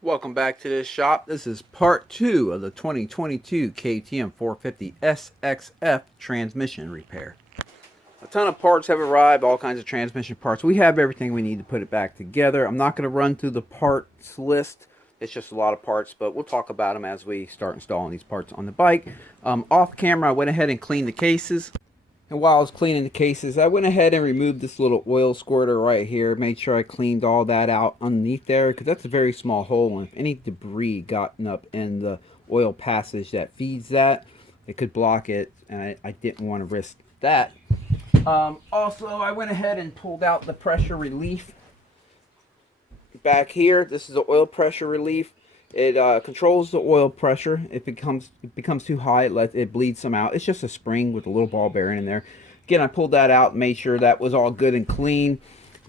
Welcome back to this shop. This is part 2 of the 2022 KTM 450 SXF transmission repair. A ton of parts have arrived, all kinds of transmission parts. We have everything we need to put it back together. I'm not going to run through the parts list. It's just a lot of parts, but we'll talk about them as we start installing these parts on the bike. Off camera, I went ahead and cleaned the cases. And while I was cleaning the cases, I went ahead and removed this little oil squirter right here. Made sure I cleaned all that out underneath there, because that's a very small hole. And if any debris gotten up in the oil passage that feeds that, it could block it. And I didn't want to risk that. Also, I went ahead and pulled out the pressure relief back here. This is the oil pressure relief. It controls the oil pressure. If it becomes too high, it bleeds some out. It's just a spring with a little ball bearing in there. Again, I pulled that out and made sure that was all good and clean.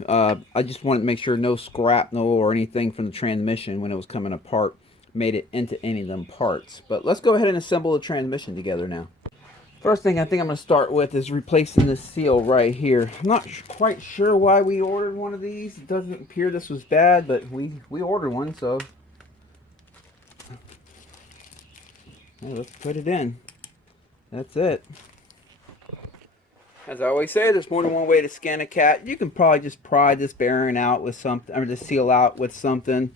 I just wanted to make sure no scrapnel or anything from the transmission when it was coming apart made it into any of them parts. But let's go ahead and assemble the transmission together now. First thing I think I'm going to start with is replacing this seal right here. I'm not quite sure why we ordered one of these. It doesn't appear this was bad, but we ordered one, so well, let's put it in. That's it. As I always say, there's more than one way to skin a cat. You can probably just pry this bearing out with something, or the seal out with something.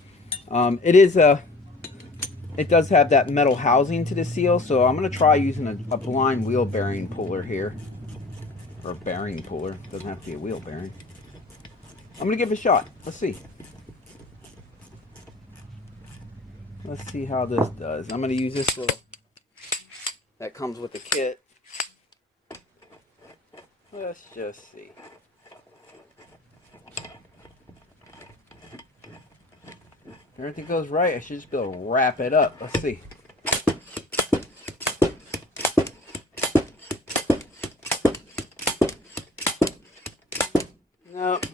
It does have that metal housing to the seal, so I'm going to try using a blind wheel bearing puller here. Or a bearing puller. It doesn't have to be a wheel bearing. I'm going to give it a shot. Let's see. Let's see how this does. I'm going to use this little that comes with the kit. Let's just see. If everything goes right, I should just be able to wrap it up. Let's see. Nope.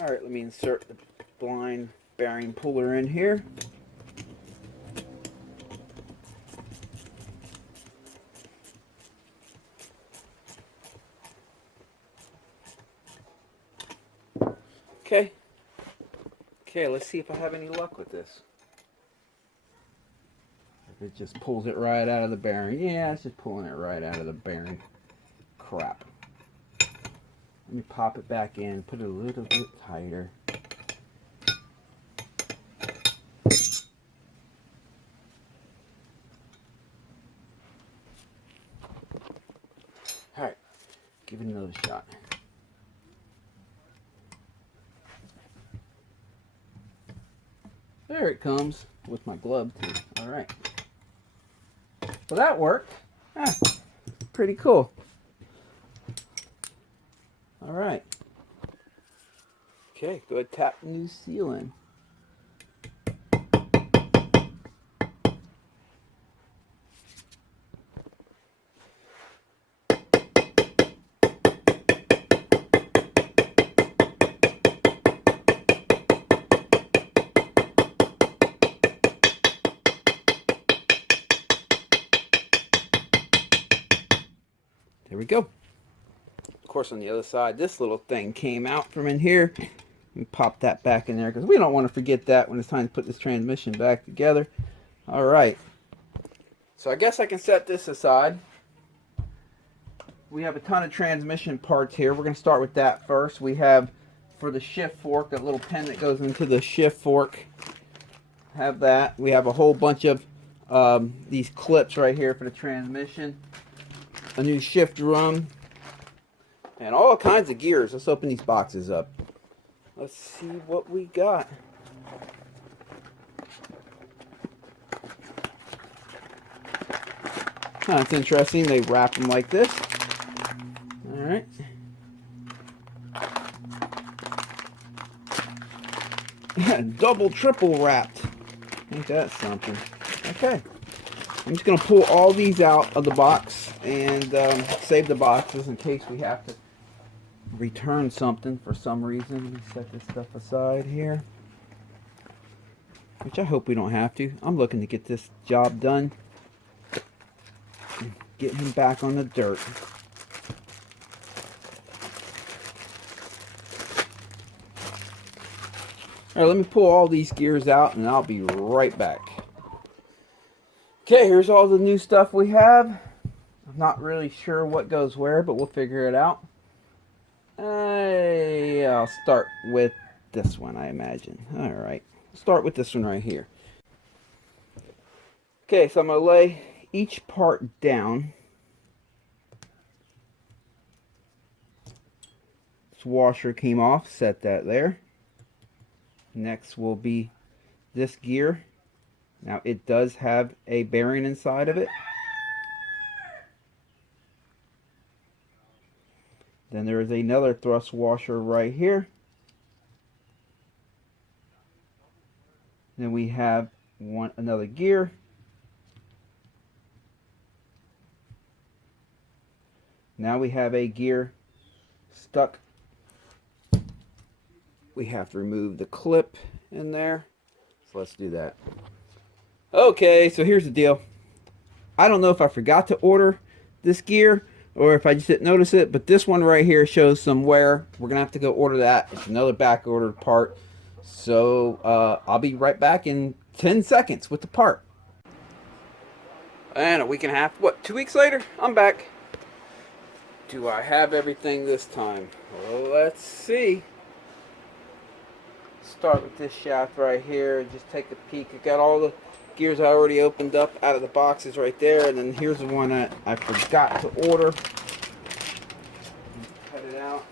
Alright, let me insert the blind bearing puller in here. Okay, let's see if I have any luck with this. If it just pulls it right out of the bearing. Yeah, it's just pulling it right out of the bearing. Crap. Let me pop it back in, put it a little bit tighter. Alright, give it another shot. There it comes with my glove too. Alright. So that worked. Pretty cool. Alright. Okay, go ahead and tap the new seal in. There we go. Of course, on the other side, this little thing came out from in here. We pop that back in there because we don't want to forget that when it's time to put this transmission back together. All right. So I guess I can set this aside. We have a ton of transmission parts here. We're going to start with that first. We have, for the shift fork, that little pin that goes into the shift fork. Have that. We have a whole bunch of these clips right here for the transmission. A new shift drum, and all kinds of gears. Let's open these boxes up. Let's see what we got. That's interesting. They wrap them like this. All right. Double, triple wrapped. Ain't that something? Okay. I'm just going to pull all these out of the box and save the boxes in case we have to return something for some reason. Let me set this stuff aside here, which I hope we don't have to. I'm looking to get this job done. Get him back on the dirt. Alright, let me pull all these gears out and I'll be right back. Okay, here's all the new stuff we have. I'm not really sure what goes where, but we'll figure it out. I'll start with this one, I imagine. Alright, start with this one right here. Okay, so I'm going to lay each part down. This washer came off, set that there. Next will be this gear. Now it does have a bearing inside of it. Then there is another thrust washer right here. Then we have another gear. Now we have a gear stuck. We have to remove the clip in there. So let's do that. Okay, so here's the deal. I don't know if I forgot to order this gear or if I just didn't notice it, but this one right here shows some wear. We're going to have to go order that. It's another back ordered part. So I'll be right back in 10 seconds with the part. And a week and a half, what, 2 weeks later, I'm back. Do I have everything this time? Well, let's see. Start with this shaft right here. Just take a peek. I got all the gears I already opened up out of the boxes right there. And then here's the one that I forgot to order. Cut it out.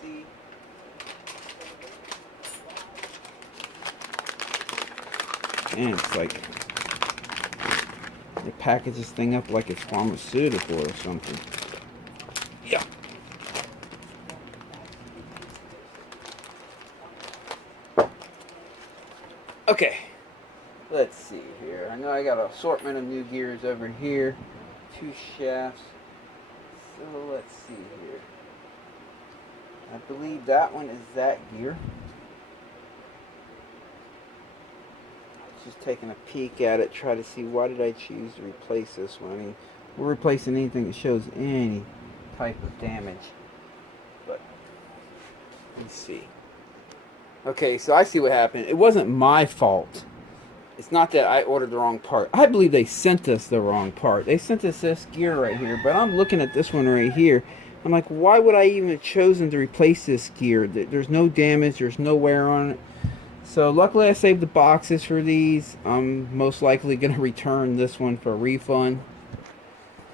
See. And it's like they package this thing up like it's pharmaceutical or something. Yeah. Okay. Let's see here. I know I got an assortment of new gears over here. 2 shafts. So let's see here. I believe that one is that gear. Just taking a peek at it, try to see why did I choose to replace this one. I mean, we're replacing anything that shows any type of damage. But let's see. Okay, so I see what happened. It wasn't my fault. It's not that I ordered the wrong part. I believe they sent us the wrong part. They sent us this gear right here, but I'm looking at this one right here. I'm like, why would I even have chosen to replace this gear? There's no damage, there's no wear on it. So luckily I saved the boxes for these. I'm most likely going to return this one for a refund.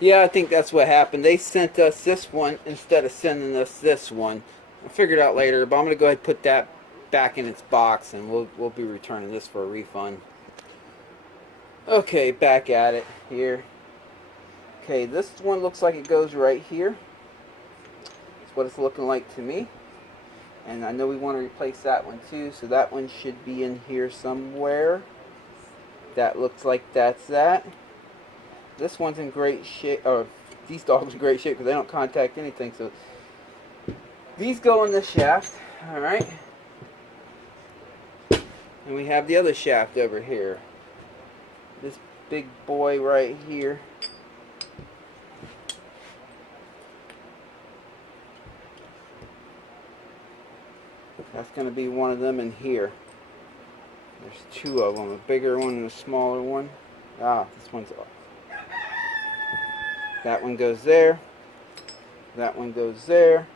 Yeah, I think that's what happened. They sent us this one instead of sending us this one. I'll figure it out later, but I'm going to go ahead and put that back in its box and we'll be returning this for a refund. Okay, back at it here. Okay, this one looks like it goes right here. That's what it's looking like to me. And I know we want to replace that one too, so that one should be in here somewhere. That looks like that's that. This one's in great shape, or these dogs in great shape because they don't contact anything, so these go in the shaft, alright. And we have the other shaft over here. This big boy right here. That's going to be one of them in here. There's 2 of them, a bigger one and a smaller one. This one's off. That one goes there. That one goes there.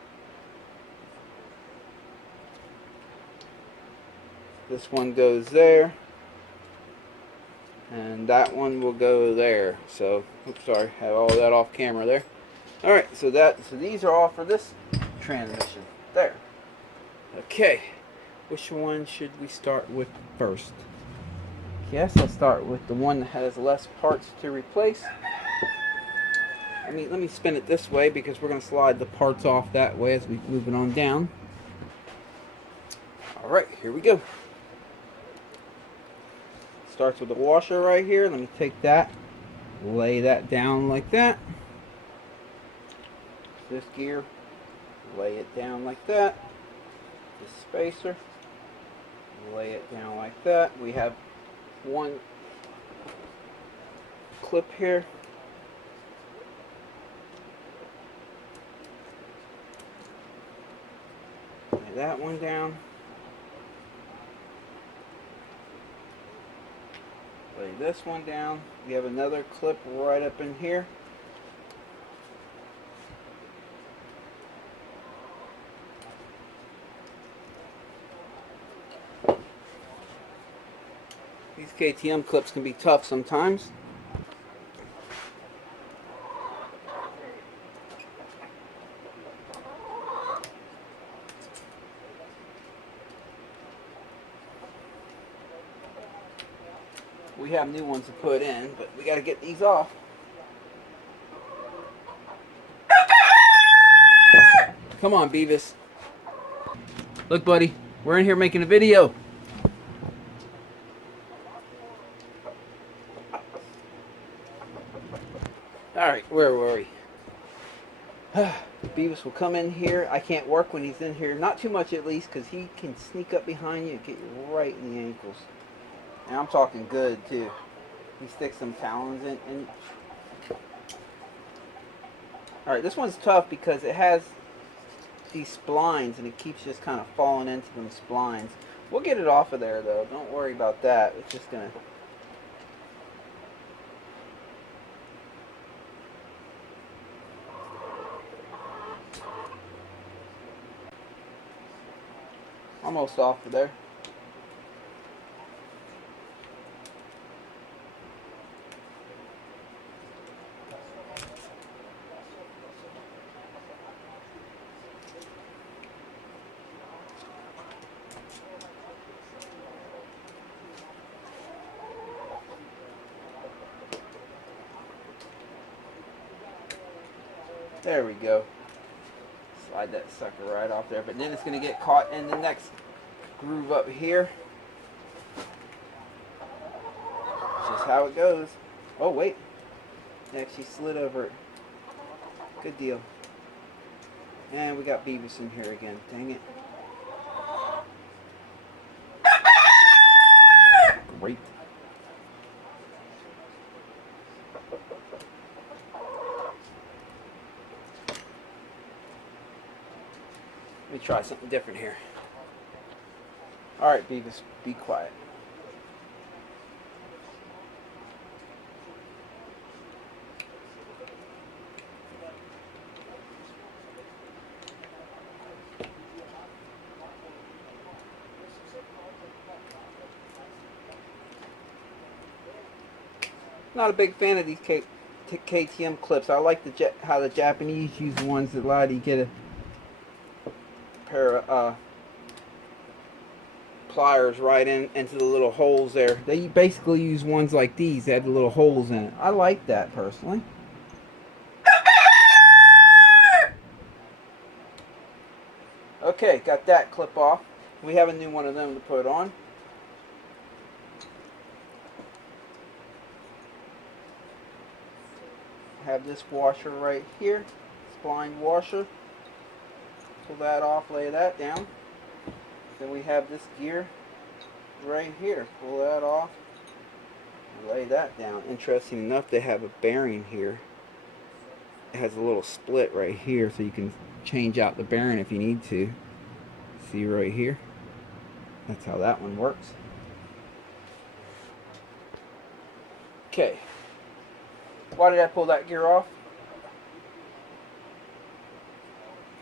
This one goes there. And that one will go there. So, oops, sorry, have all that off camera there. Alright, so these are all for this transmission. There. Okay, which one should we start with first? Yes, I'll start with the one that has less parts to replace. Let me spin it this way because we're going to slide the parts off that way as we move it on down. Alright, here we go. Starts with the washer right here. Let me take that, lay that down like that. This gear, lay it down like that. This spacer, lay it down like that. We have one clip here. Lay that one down. Lay this one down. We have another clip right up in here. These KTM clips can be tough sometimes. We have new ones to put in, but we got to get these off. Come on, Beavis. Look, buddy, we're in here making a video. Alright, where were we? Beavis will come in here. I can't work when he's in here. Not too much at least, because he can sneak up behind you and get you right in the ankles. And I'm talking good too. He sticks some talons in. Alright, this one's tough because it has these splines and it keeps just kind of falling into them splines. We'll get it off of there though. Don't worry about that. It's just gonna... Almost off of there. There we go. Slide that sucker right off there, but then it's going to get caught in the next groove up here. It's just how it goes. Oh wait, it actually slid over it. Good deal. And we got Beavis in here again. Dang it. Great. Let me try something different here. Alright, Beavis, be quiet. Not a big fan of these KTM clips. I like how the Japanese use the ones that allow you to get a pair of pliers right into the little holes there. They basically use ones like these that have the little holes in it. I like that personally. Okay, got that clip off. We have a new one of them to put on. Have this washer right here, spline washer. Pull that off, lay that down. Then we have this gear right here. Pull that off, lay that down. Interesting enough, they have a bearing here. It has a little split right here, so you can change out the bearing if you need to. See right here? That's how that one works. Okay. Why did I pull that gear off?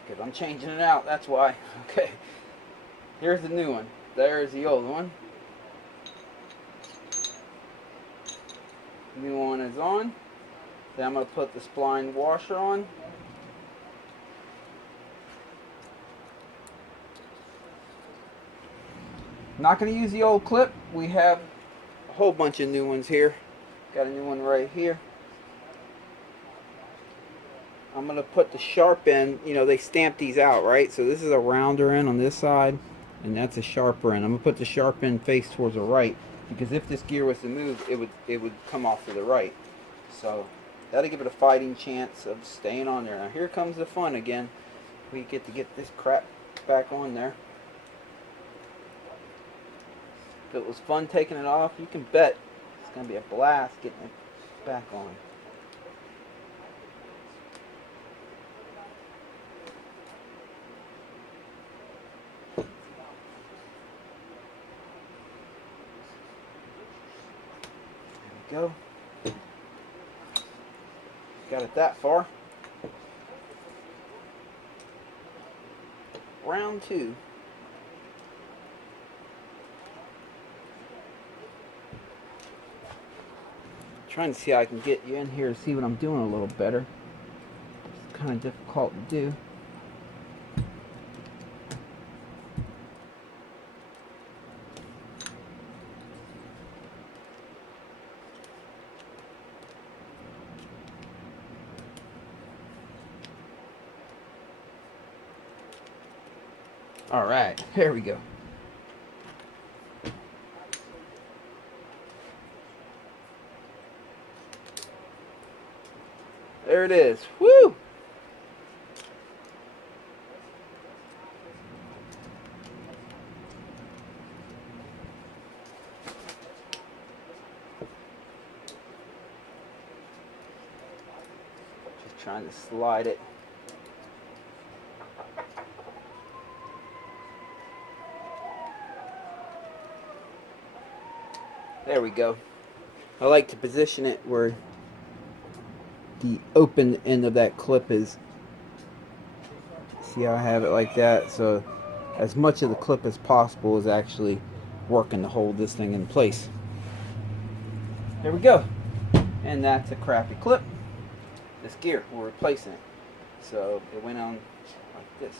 Because I'm changing it out, that's why. Okay. Here's the new one. There's the old one. New one is on. Then I'm going to put the spline washer on. Not going to use the old clip. We have a whole bunch of new ones here. Got a new one right here. I'm going to put the sharp end. You know, they stamp these out, right? So this is a rounder end on this side, and that's a sharper end. I'm going to put the sharp end face towards the right, because if this gear was to move, it would come off to the right. So that'll give it a fighting chance of staying on there. Now here comes the fun again. We get to get this crap back on there. If it was fun taking it off, you can bet it's going to be a blast getting it back on. go. Got it that far. Round 2. Trying to see how I can get you in here to see what I'm doing a little better. It's kind of difficult to do. All right, here we go. There it is. Woo! Just trying to slide it. There we go. I like to position it where the open end of that clip is. See how I have it like that? So as much of the clip as possible is actually working to hold this thing in place. There we go. And that's a crappy clip. This gear, we're replacing it. So it went on like this.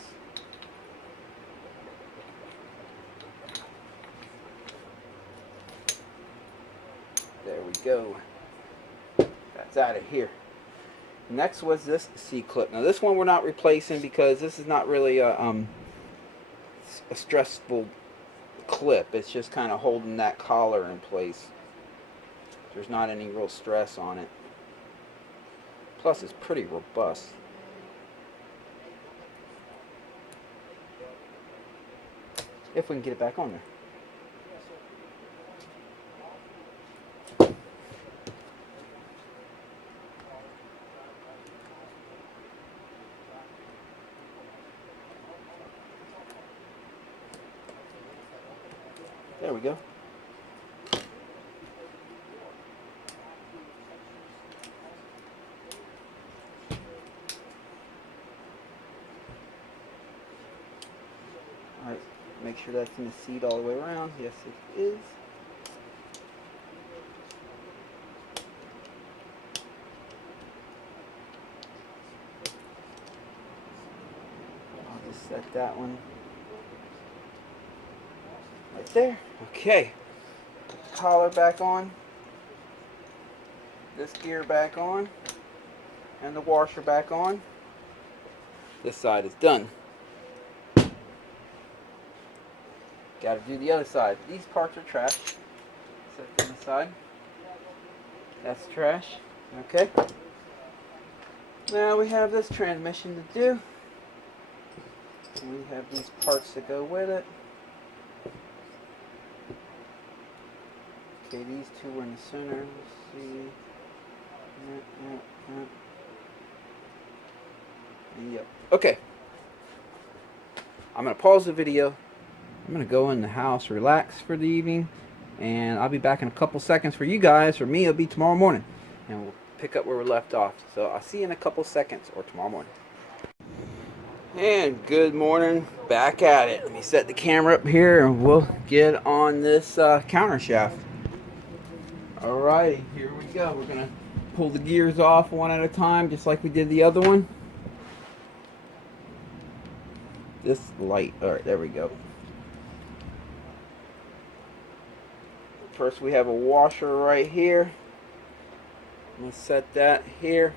There we go. That's out of here. Next was this C-clip. Now this one we're not replacing because this is not really a stressful clip. It's just kind of holding that collar in place. There's not any real stress on it. Plus it's pretty robust. If we can get it back on there. There we go. Alright, make sure that's in the seat all the way around. Yes, it is. I'll just set that one right there. Okay. Put the collar back on. This gear back on. And the washer back on. This side is done. Got to do the other side. These parts are trash. Set them aside. That's trash. Okay. Now we have this transmission to do. And we have these parts to go with it. Okay, these two were in the center. Let's see. Yep. Okay. I'm going to pause the video. I'm going to go in the house, relax for the evening, and I'll be back in a couple seconds for you guys. For me, it'll be tomorrow morning, and we'll pick up where we left off. So I'll see you in a couple seconds or tomorrow morning. And good morning, back at it. Let me set the camera up here, and we'll get on this countershaft. Alrighty, here we go. We're going to pull the gears off one at a time, just like we did the other one. This light, alright, there we go. First we have a washer right here. I'm going to set that here.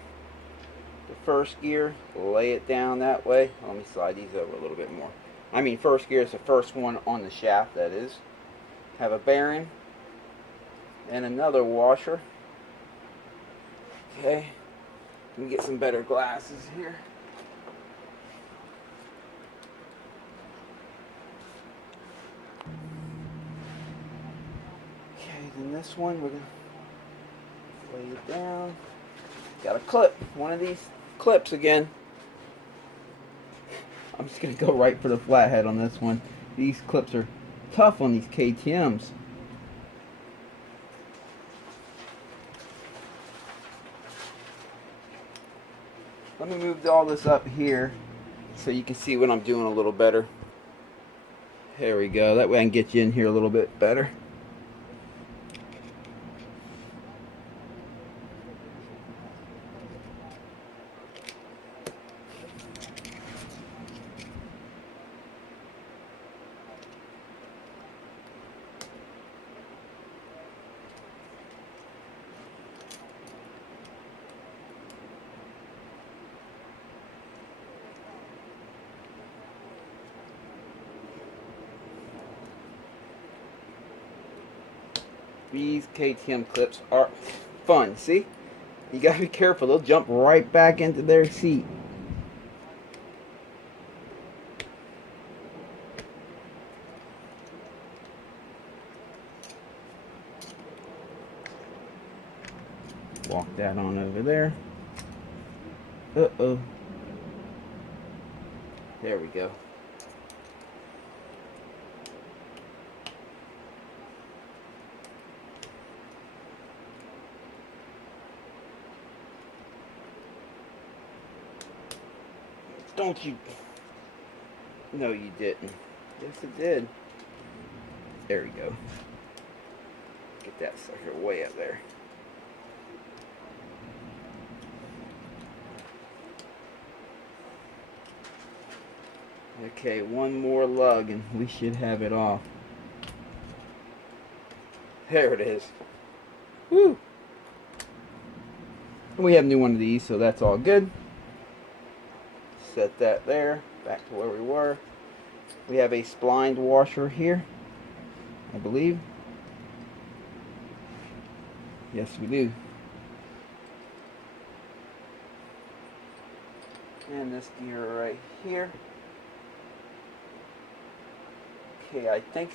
The first gear, lay it down that way. Let me slide these over a little bit more. I mean, first gear is the first one on the shaft, that is. Have a bearing and another washer. Okay, let me get some better glasses here. Okay, then this one we're gonna lay it down. Got a clip, one of these clips again. I'm just gonna go right for the flathead on this one. These clips are tough on these KTMs. Let me move all this up here so you can see what I'm doing a little better. There we go. That way I can get you in here a little bit better. These KTM clips are fun. See? You gotta be careful. They'll jump right back into their seat. Walk that on over there. Uh-oh. There we go. Don't you? No, you didn't. Yes, it did. There we go. Get that sucker way up there. Okay, one more lug and we should have it off. There it is. Woo! We have a new one of these, so that's all good. Set that there, back to where we were. We have a splined washer here, I believe. Yes, we do. And this gear right here. Okay, I think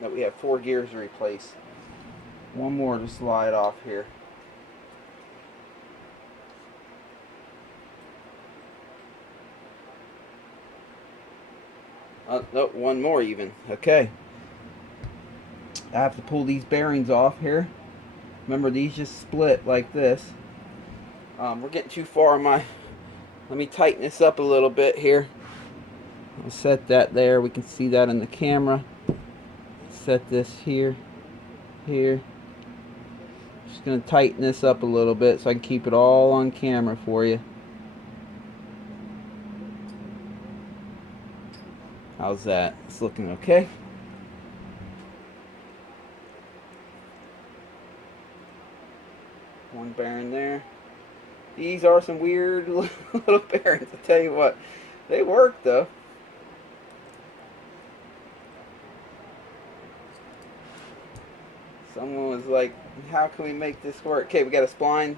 that we have 4 gears to replace. One more to slide off here. No, one more even. Okay. I have to pull these bearings off here. Remember, these just split like this. We're getting too far on my... Let me tighten this up a little bit here. I'll set that there. We can see that in the camera. Set this here. Here. Just going to tighten this up a little bit so I can keep it all on camera for you. How's that? It's looking okay. One bearing there. These are some weird little bearings, I tell you what. They work though. Someone was like, how can we make this work? Okay, we got a spline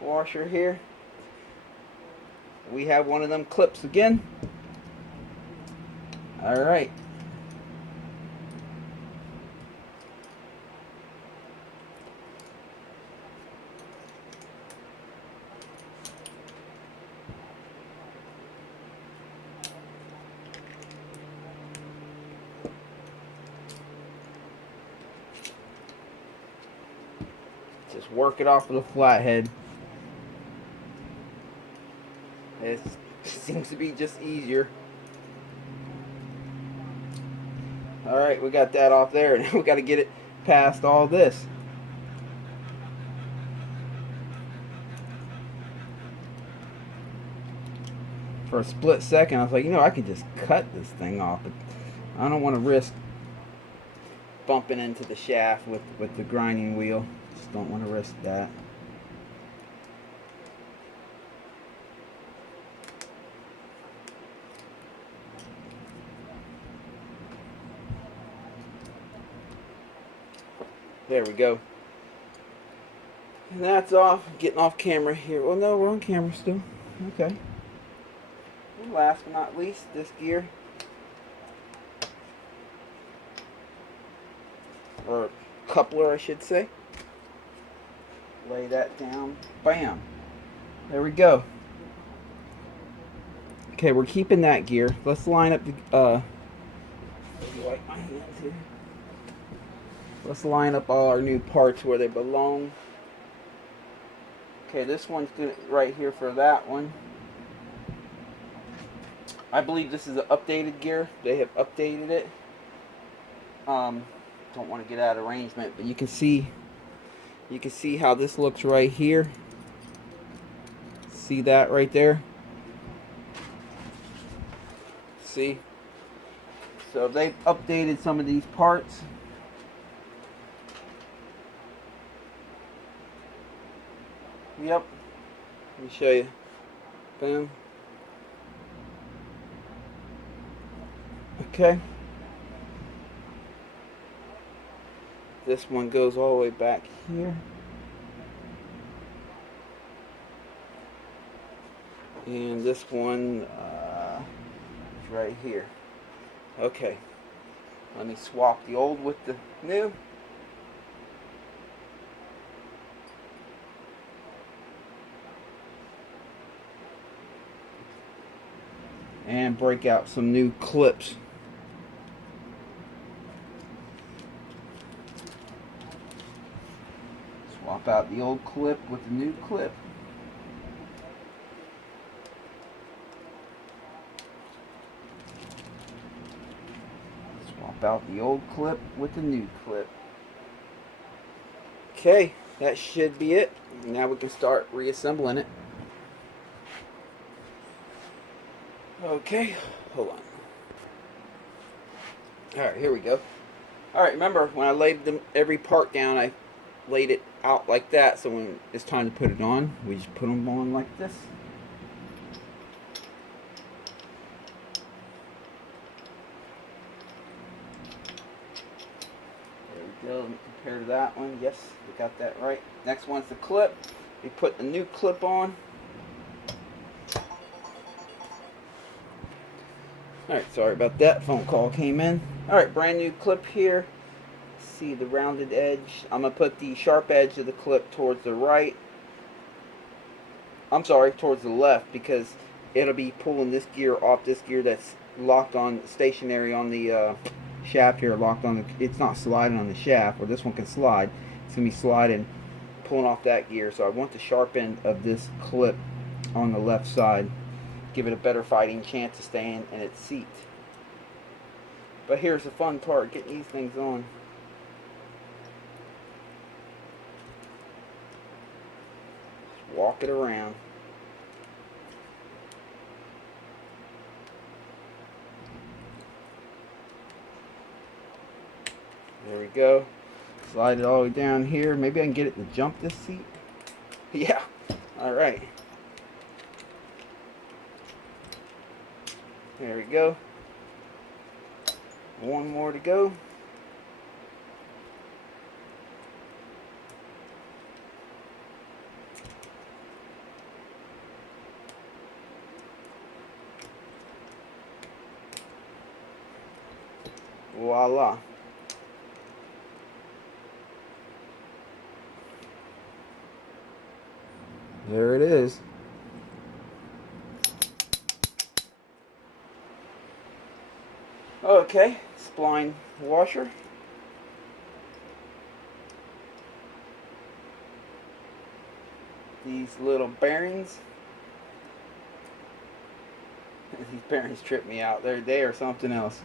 washer here. We have one of them clips again. Alright. Just work it off with a flathead. It seems to be just easier. Alright, we got that off there. Now we got to get it past all this. For a split second, I was like, you know, I could just cut this thing off. But I don't want to risk bumping into the shaft with the grinding wheel. Just don't want to risk that. There we go. And that's off. Getting off camera here. Well, no, we're on camera still. Okay. And last but not least, this gear. Or coupler, I should say. Lay that down. Bam. There we go. Okay, we're keeping that gear. Let's line up the... wipe my hands here. Let's line up all our new parts where they belong. Okay, this one's good right here for that one. I believe this is an updated gear. They have updated it. Don't want to get out of arrangement, but you can see how this looks right here. See that right there? See? So they've updated some of these parts. Yep. Let me show you. Boom. Okay. This one goes all the way back here. And this one is right here. Okay. Let me swap the old with the new. And break out some new clips. Swap out the old clip with the new clip. Swap out the old clip with the new clip. Okay, that should be it. Now we can start reassembling it. Okay, hold on. Alright, here we go. Alright, remember when I laid every part down, I laid it out like that, so when it's time to put it on, we just put them on like this. There we go. Let me compare to that one. Yes, we got that right. Next one's the clip. We put the new clip on. Alright, sorry about that. Phone call came in. Alright, brand new clip here. See the rounded edge. I'm going to put the sharp edge of the clip towards the right. I'm sorry, towards the left, because it'll be pulling this gear off this gear that's locked on, stationary on the shaft here, locked on the, it's not sliding on the shaft, or this one can slide. It's going to be sliding, pulling off that gear. So I want the sharp end of this clip on the left side. Give it a better fighting chance of staying in its seat. But here's the fun part, getting these things on. Just walk it around. There we go. Slide it all the way down here. Maybe I can get it to jump this seat. Yeah. Alright. There we go. One more to go. Voila. There it is. Okay, spline washer. These little bearings. These bearings trip me out. They are something else.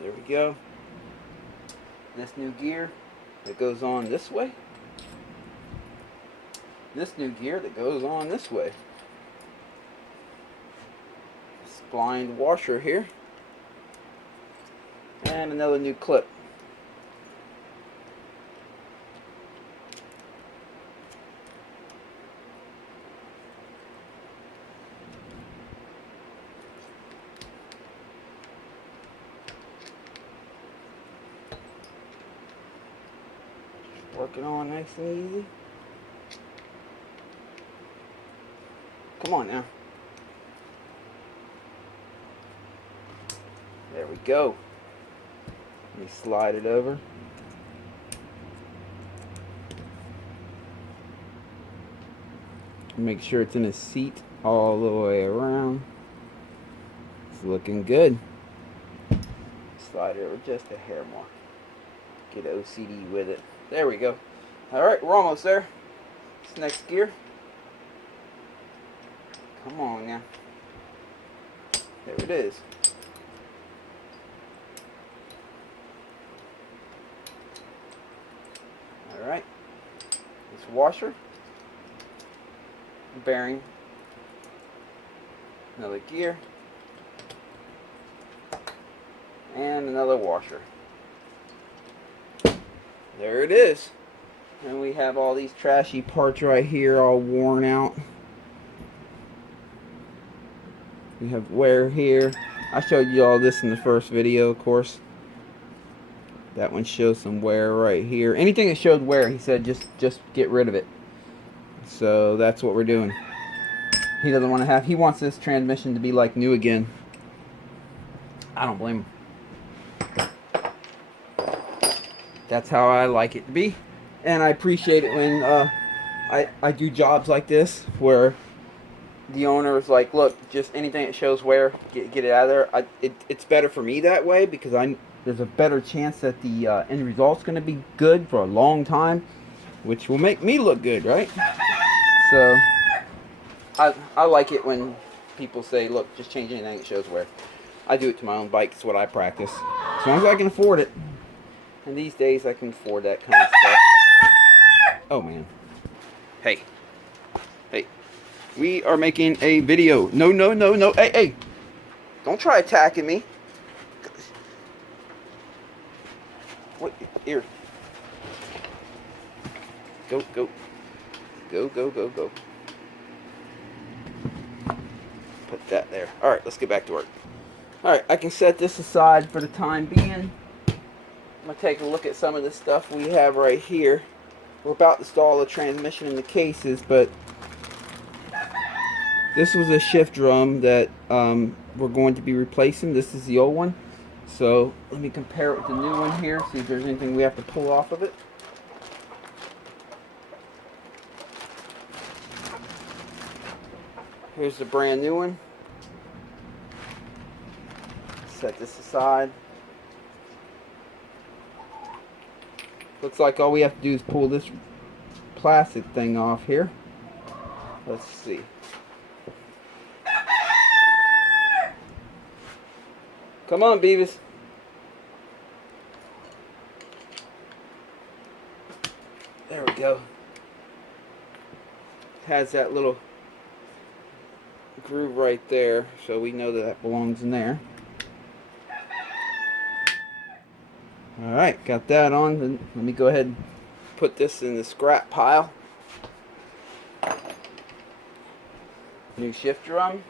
There we go. This new gear that goes on this way. This new gear that goes on this way. Splined washer here. And another new clip. Working on nice and easy. Come on now. There we go. Let me slide it over. Make sure it's in a seat all the way around. It's looking good. Slide it over just a hair more. Get OCD with it. There we go. Alright, we're almost there. This next gear. Come on now. There it is. Alright. This washer. Bearing. Another gear. And another washer. There it is. And we have all these trashy parts right here all worn out. We have wear here. I showed you all this in the first video, of course. That one shows some wear right here. Anything that showed wear, he said, just get rid of it. So that's what we're doing. He doesn't want to have. He wants this transmission to be like new again. I don't blame him. That's how I like it to be, and I appreciate it when I do jobs like this where the owner is like, look, just anything that shows wear, get it out of there. It's better for me that way because there's a better chance that the end result's going to be good for a long time, which will make me look good, right? So I like it when people say, look, just change anything that shows wear. I do it to my own bike. It's what I practice. As long as I can afford it. And these days I can afford that kind of stuff. Oh man. Hey. Hey. We are making a video. No, no, no, no. Hey, hey. Don't try attacking me. What? Here. Go, go. Go, go, go, go. Put that there. Alright, let's get back to work. Alright, I can set this aside for the time being. I'm going to take a look at some of the stuff we have right here. We're about to install the transmission in the cases, but this was a shift drum that we're going to be replacing. This is the old one. So let me compare it with the new one here, see if there's anything we have to pull off of it. Here's the brand new one. Set this aside. Looks like all we have to do is pull this plastic thing off here. Let's see. Come on, Beavis. There we go. Has that little groove right there, so we know that belongs in there. Alright, got that on. Then let me go ahead and put this in the scrap pile. New shift drum.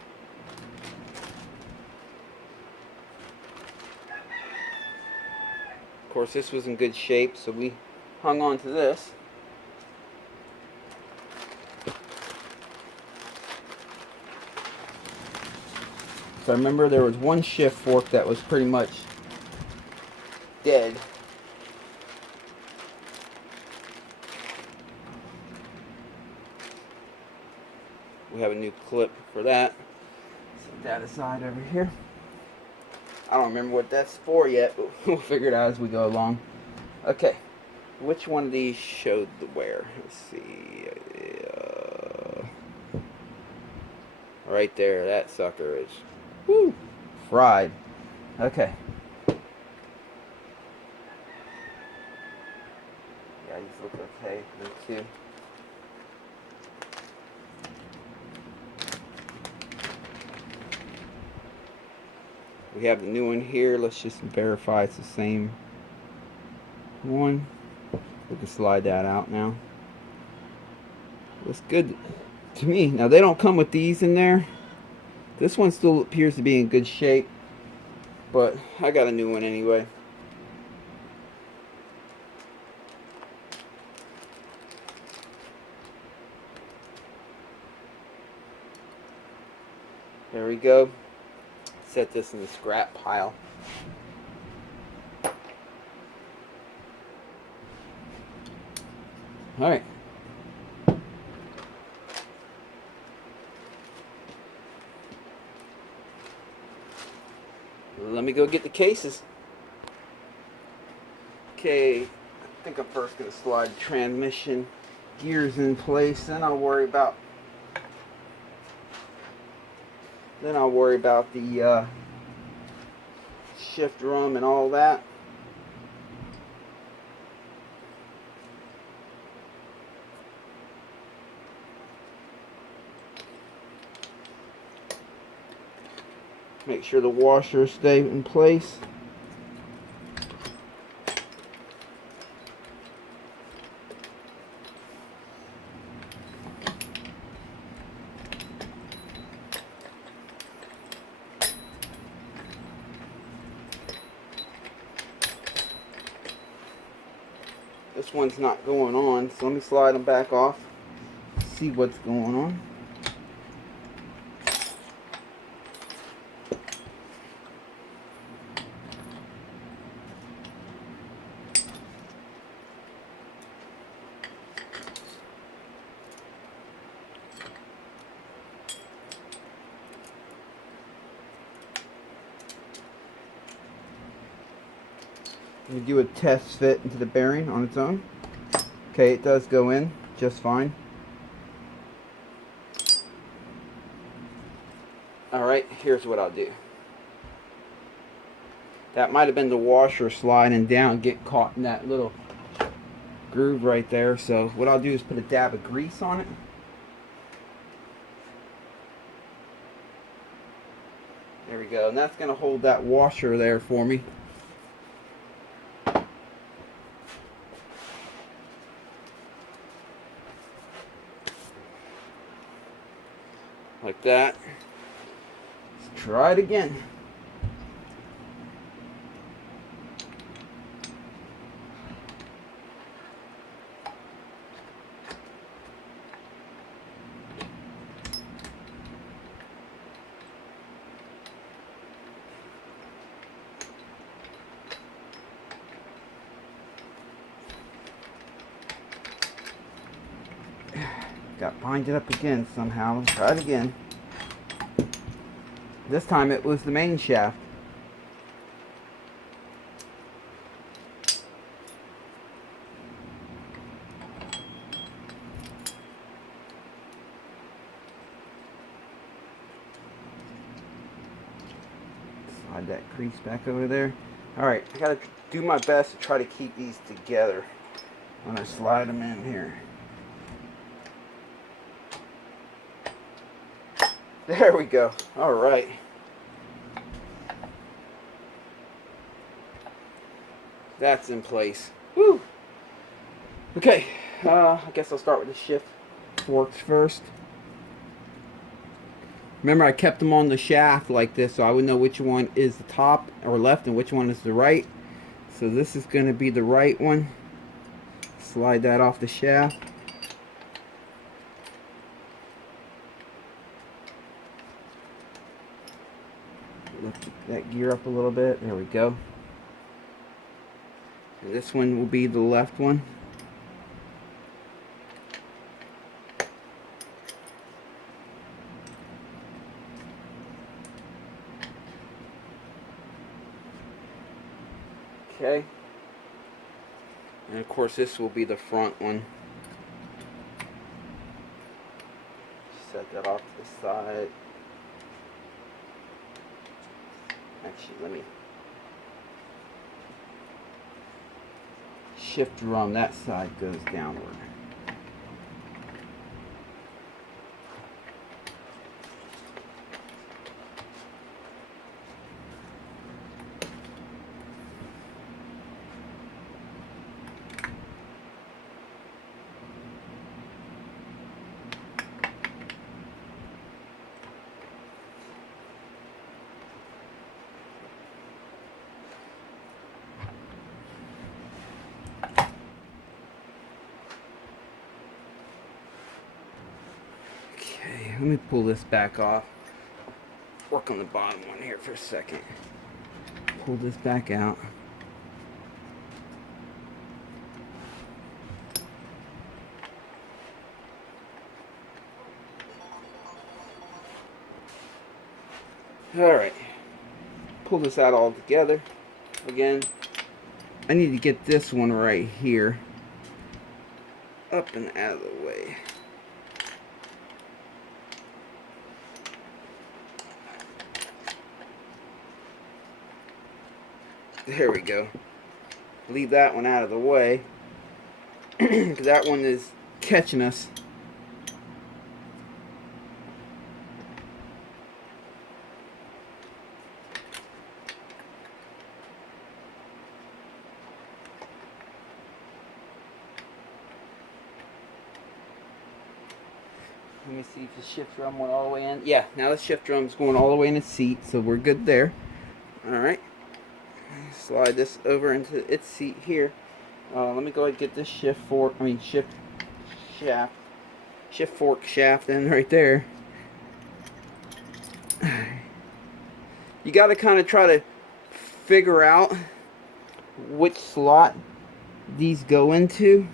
Of course, this was in good shape, so we hung on to this. So I remember there was one shift fork that was pretty much dead. We have a new clip for that. Set that aside over here. I don't remember what that's for yet, but we'll figure it out as we go along. Okay, which one of these showed the wear? Let's see. Right there, that sucker is woo, fried. Okay. Yeah, these look okay. Me too. We have the new one here. Let's just verify it's the same one. We can slide that out now. Looks good to me. Now they don't come with these in there. This one still appears to be in good shape, but I got a new one anyway. There we go. Set this in the scrap pile. Alright. Let me go get the cases. Okay, I think I'm first going to slide the transmission gears in place, then I'll worry about the shift drum and all that. Make sure the washers stay in place. This one's not going on, so let me slide them back off, see what's going on. We do a test fit into the bearing on its own. Okay, it does go in just fine. Alright, here's what I'll do. That might have been the washer sliding down, get caught in that little groove right there. So what I'll do is put a dab of grease on it. There we go, and that's going to hold that washer there for me. Like that. Let's try it again. Got binded up again somehow. Let's try it again. This time it was the main shaft. Slide that crease back over there. Alright, I gotta do my best to try to keep these together when I slide them in here. There we go. All right. That's in place. Woo. Okay. I guess I'll start with the shift forks first. Remember, I kept them on the shaft like this, so I would know which one is the top or left and which one is the right. So this is going to be the right one. Slide that off the shaft. Lift that gear up a little bit. There we go. And this one will be the left one. Okay. And of course this will be the front one. Set that off to the side. Actually, let me shift drum. That side goes downward. Let me pull this back off. Work on the bottom one here for a second. Pull this back out. Alright. Pull this out all together. Again, I need to get this one right here. up and out of the way. There we go. Leave that one out of the way, because that one is catching us. Let me see if the shift drum went all the way in. Yeah, now the shift drum's going all the way in its seat, so we're good there. Alright. Slide this over into its seat here. Let me go ahead and get this shift fork shaft in right there. You got to kind of try to figure out which slot these go into.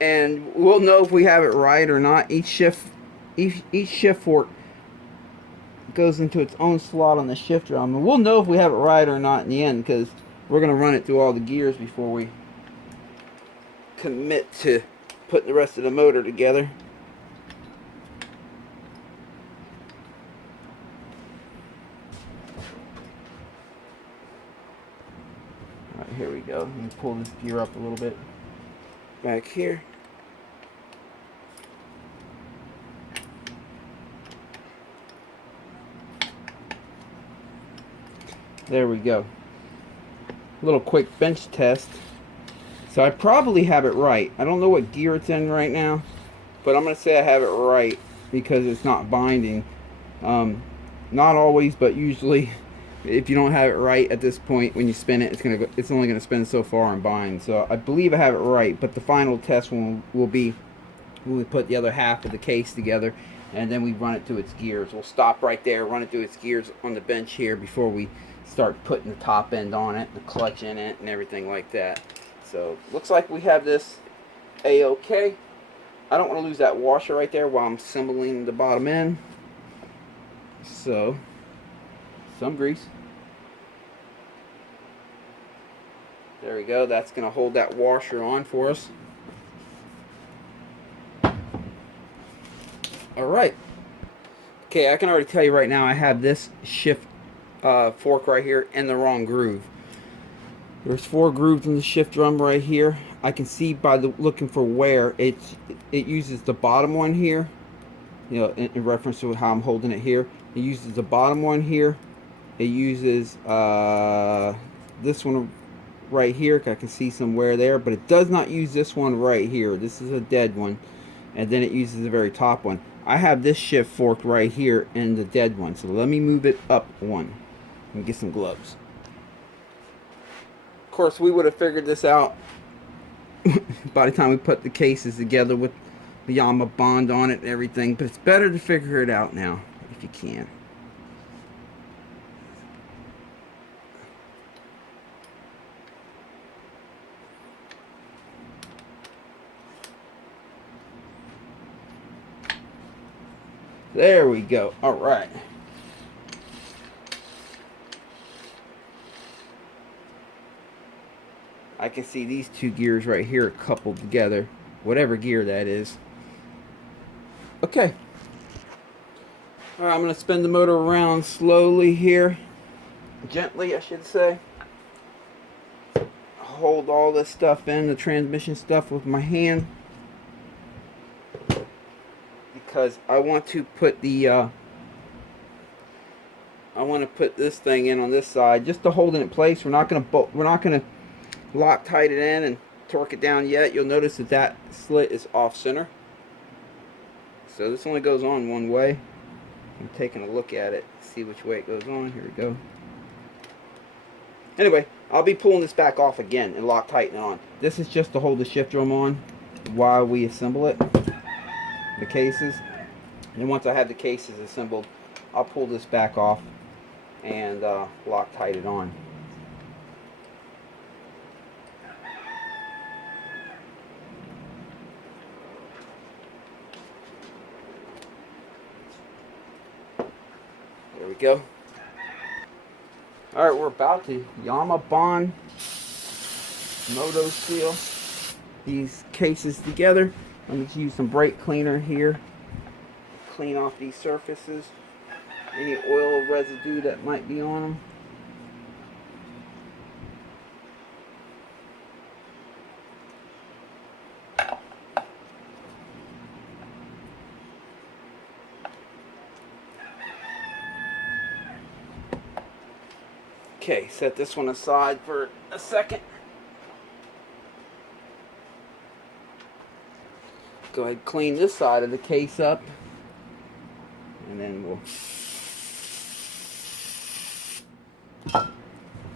And we'll know if we have it right or not. Each shift fork goes into its own slot on the shift drum, and we'll know if we have it right or not in the end, because we're going to run it through all the gears before we commit to putting the rest of the motor together. Alright, here we go. Let me pull this gear up a little bit. Back here. There we go. A little quick bench test. So I probably have it right. I don't know what gear it's in right now, but I'm going to say I have it right because it's not binding. Not always, but usually if you don't have it right at this point when you spin it, it's only going to spin so far and bind. So I believe I have it right, but the final test one will be when we put the other half of the case together and then we run it through its gears. We'll stop right there, run it through its gears on the bench here before we start putting the top end on it, the clutch in it, and everything like that. So looks like we have this a-okay. I don't want to lose that washer right there while I'm assembling the bottom end. So some grease. There we go. That's going to hold that washer on for us. Alright. Okay, I can already tell you right now I have this shift fork right here in the wrong groove. There's 4 grooves in the shift drum right here. I can see by the looking for wear it uses the bottom one here, you know, in reference to how I'm holding it here. It uses the bottom one here. It uses this one right here. I can see some wear there, but it does not use this one right here. This is a dead one, and then it uses the very top one. I have this shift fork right here in the dead one, so let me move it up one and get some gloves. Of course, we would have figured this out by the time we put the cases together with the Yama bond on it and everything, but it's better to figure it out now if you can. There we go. All right. I can see these 2 gears right here coupled together, whatever gear that is. Okay. All right, I'm going to spin the motor around slowly here. Gently, I should say. Hold all this stuff in, the transmission stuff, with my hand, because I want to put the I want to put this thing in on this side just to hold it in place. We're not going to Loctite it in and torque it down yet. You'll notice that that slit is off center, so this only goes on one way. I'm taking a look at it, see which way it goes on. Here we go. Anyway, I'll be pulling this back off again and Loctiting it on. This is just to hold the shift drum on while we assemble it, the cases. And once I have the cases assembled, I'll pull this back off and Loctite it on. There we go. Alright, we're about to Bond Moto Seal these cases together. Let me use some brake cleaner here. Clean off these surfaces. Any oil residue that might be on them. Okay, set this one aside for a second. Go ahead and clean this side of the case up. And then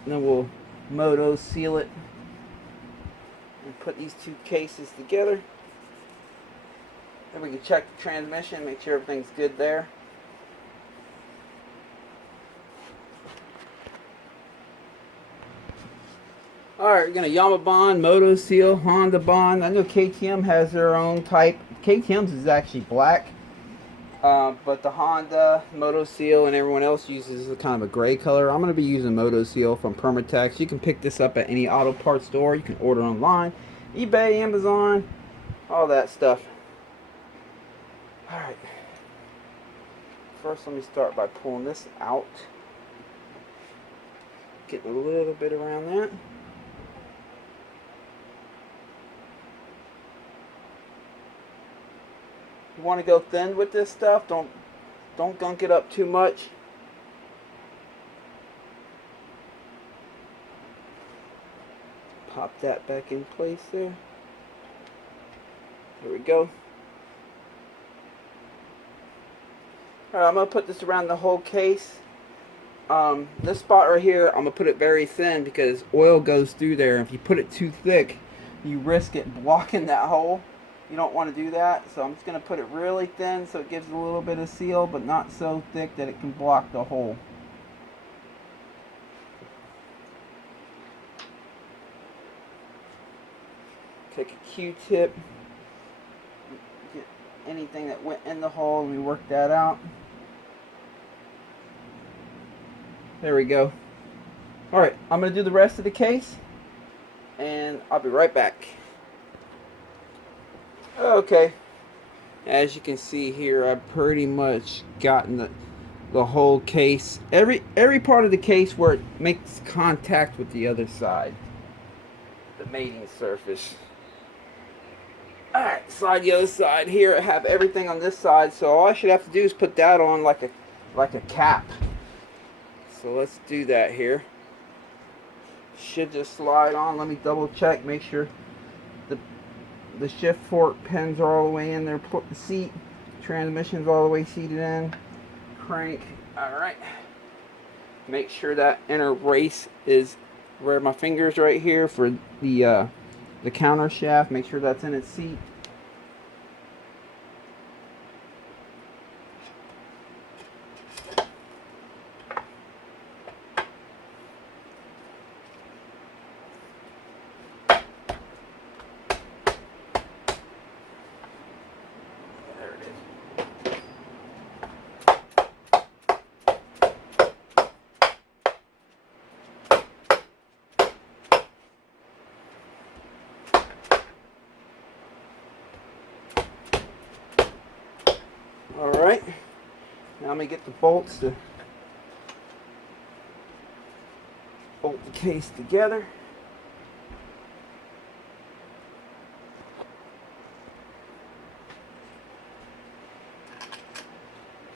we'll moto seal it and put these two cases together. Then we can check the transmission, make sure everything's good there. Alright, we're going to Bond, Moto Seal, Honda Bond. I know KTM has their own type. KTM's is actually black. But the Honda, Moto Seal, and everyone else uses a kind of a gray color. I'm going to be using Moto Seal from Permatex. You can pick this up at any auto parts store. You can order online. eBay, Amazon, all that stuff. Alright. First, let me start by pulling this out. Getting a little bit around that. You want to go thin with this stuff. Don't gunk it up too much. Pop that back in place there. There we go. Alright, I'm going to put this around the whole case. This spot right here, I'm going to put it very thin because oil goes through there. If you put it too thick, you risk it blocking that hole. You don't want to do that, so I'm just going to put it really thin so it gives a little bit of seal, but not so thick that it can block the hole. Take a Q-tip, get anything that went in the hole, and we work that out. There we go. Alright, I'm going to do the rest of the case, and I'll be right back. Okay, as you can see here, I've pretty much gotten the whole case, every part of the case where it makes contact with the other side, the mating surface. Alright, slide the other side here. I have everything on this side, so all I should have to do is put that on like a cap. So let's do that here. Should just slide on. Let me double check, make sure the shift fork pins are all the way in there. Put the seat, transmission's all the way seated in. Crank. Alright. Make sure that inner brace is where my finger's right here for the countershaft. Make sure that's in its seat. Alright, now let me get the bolts to bolt the case together.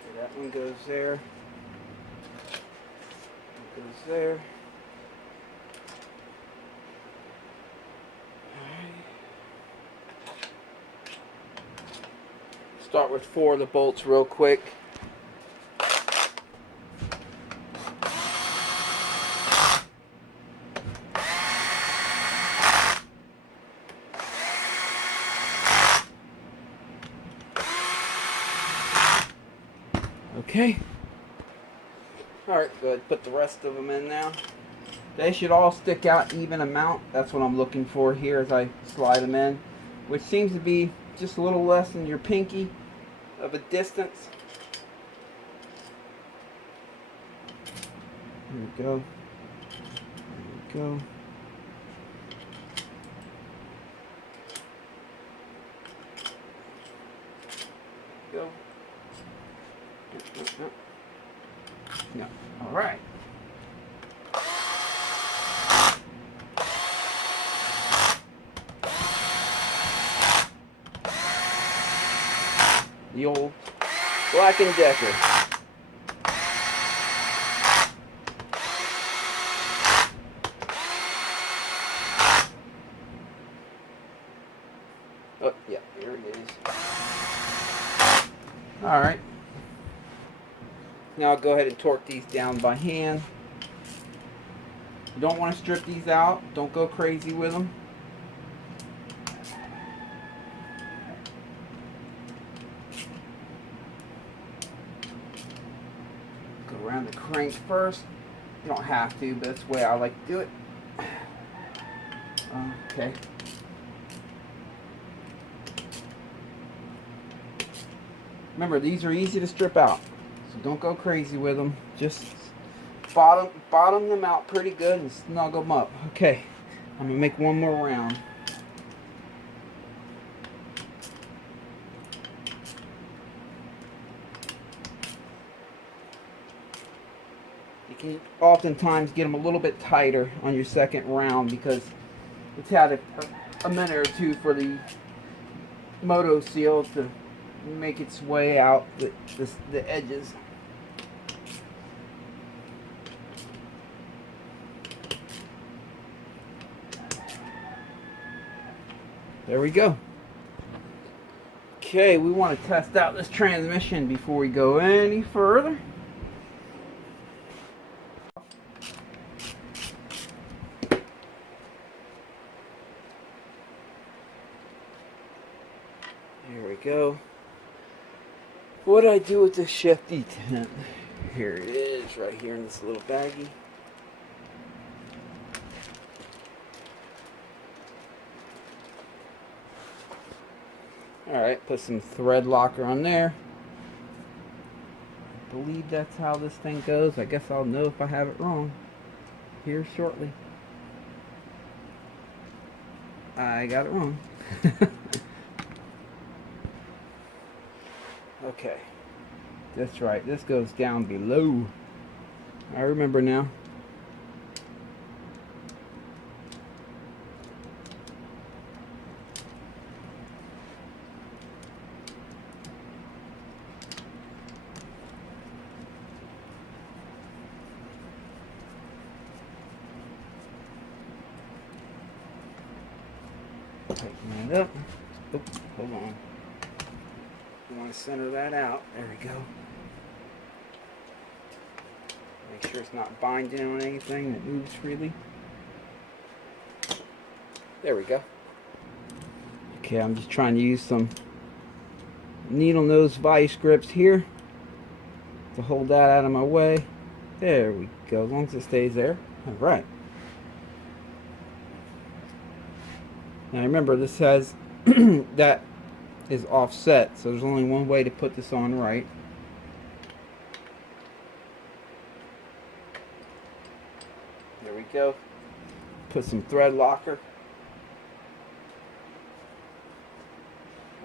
Okay, that one goes there. That goes there. Start with 4 of the bolts real quick. Okay. Alright, good. Put the rest of them in now. They should all stick out even amount. That's what I'm looking for here as I slide them in, which seems to be just a little less than your pinky of a distance. There we go. go. Go. No. All right. The old Black & Decker. Oh, yeah, here it is. All right. Now I'll go ahead and torque these down by hand. You don't want to strip these out. Don't go crazy with them. Go around the crank first. You don't have to, but that's the way I like to do it. Okay. Remember, these are easy to strip out, so don't go crazy with them. Just bottom them out pretty good and snug them up. Okay, I'm gonna make one more round. You can oftentimes get them a little bit tighter on your second round because it's had a minute or two for the moto seal to make its way out the edges. There we go. Okay, we want to test out this transmission before we go any further. Here we go. What did I do with this shifty tent? Here it is, right here in this little baggie. Alright, put some thread locker on there. I believe that's how this thing goes. I guess I'll know if I have it wrong here shortly. I got it wrong. Okay, that's right, this goes down below. I remember now. Tighten that up. Oh, hold on. You want to center that out. There we go. Make sure it's not binding on anything that moves freely. There we go. Okay, I'm just trying to use some needle nose vice grips here to hold that out of my way. There we go, as long as it stays there. Alright. Now remember, this has that is offset, so there's only one way to put this on right. There we go. Put some thread locker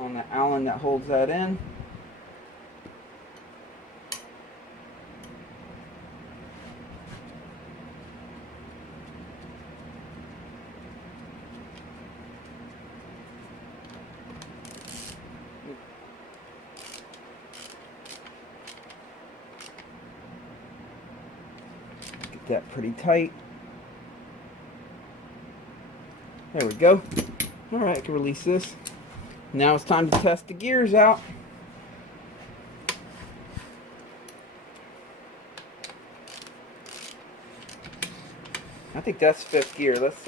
on the Allen that holds that in. Get that pretty tight. There we go. Alright, I can release this. Now it's time to test the gears out. I think that's fifth gear. Let's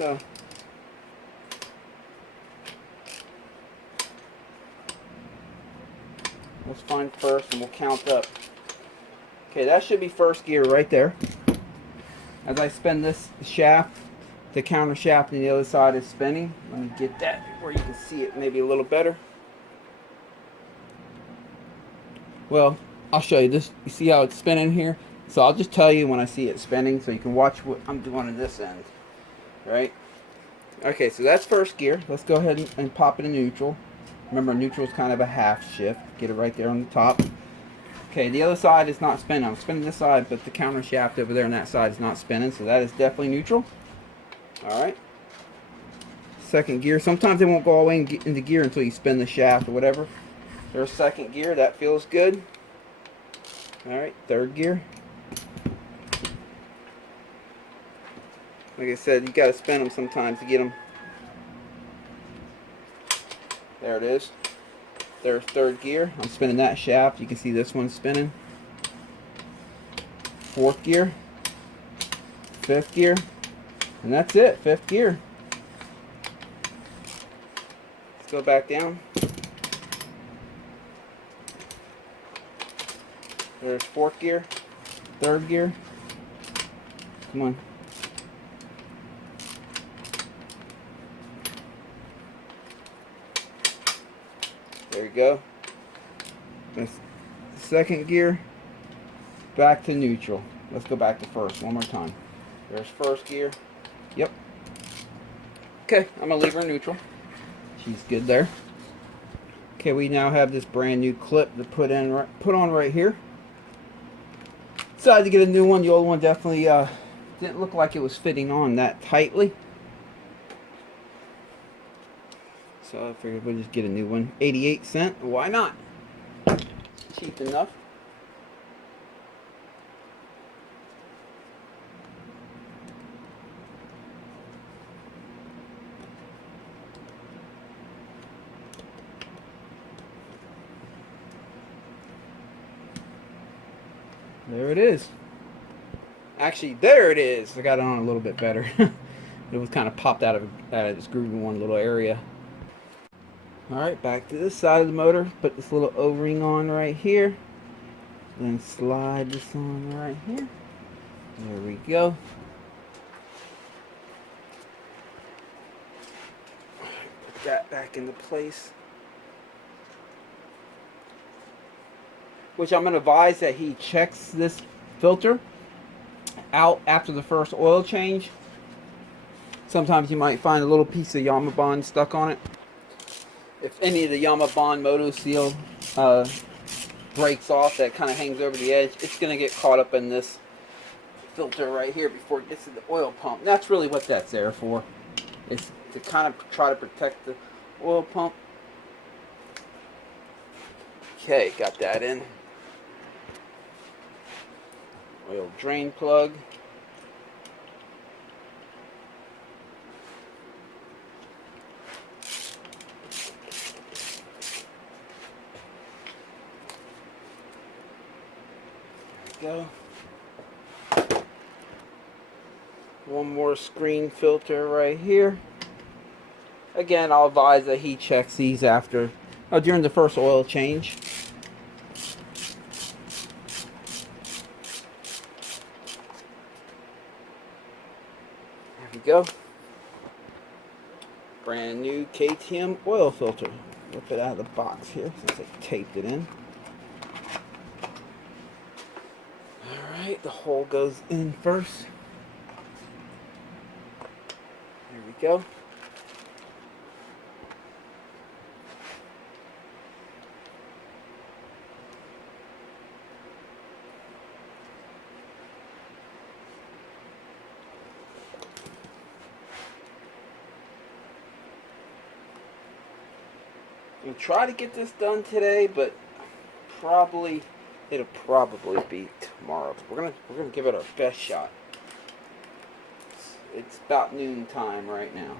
find first and we'll count up. Okay, that should be first gear right there. As I spin this shaft, the counter shaft on the other side is spinning. Let me get that where you can see it maybe a little better. Well, I'll show you this. You see how it's spinning here? So I'll just tell you when I see it spinning so you can watch what I'm doing on this end. right? Okay, so that's first gear. Let's go ahead and pop it in neutral. Remember, neutral is kind of a half shift. Get it right there on the top. Okay, the other side is not spinning. I'm spinning this side, but the countershaft over there on that side is not spinning, so that is definitely neutral. Alright. Second gear. Sometimes it won't go all the way into gear until you spin the shaft or whatever. There's second gear. That feels good. Alright, third gear. Like I said, you got to spin them sometimes to get them. There it is. There's third gear. I'm spinning that shaft. You can see this one spinning. Fourth gear. Fifth gear. And that's it. Fifth gear. Let's go back down. There's fourth gear. Third gear. Come on. There you go. That's second gear. Back to neutral. Let's go back to first one more time. There's first gear. Yep. Okay, I'm gonna leave her in neutral. She's good there. Okay, we now have this brand new clip to put on right here. Decided to get a new one. The old one definitely didn't look like it was fitting on that tightly. So I figured we'll just get a new one. 88 cents. Why not? Cheap enough. There it is. Actually, there it is. I got it on a little bit better. It was kind of popped out of its groove in one little area. Alright, back to this side of the motor. Put this little O-ring on right here. Then slide this on right here. There we go. Put that back into place. Which I'm going to advise that he checks this filter out after the first oil change. Sometimes you might find a little piece of Yamabond stuck on it. If any of the Yamabond Moto Seal breaks off, that kind of hangs over the edge, it's going to get caught up in this filter right here before it gets to the oil pump. And that's really what that's there for. It's to kind of try to protect the oil pump. Okay, got that in. Oil drain plug. Go. One more screen filter right here. Again, I'll advise that he checks these after during the first oil change. There we go. Brand new KTM oil filter. Rip it out of the box here since I taped it in. Alright, the hole goes in first. There we go. I'm gonna try to get this done today, but it'll probably be tomorrow. We're gonna give it our best shot. It's about noon time right now.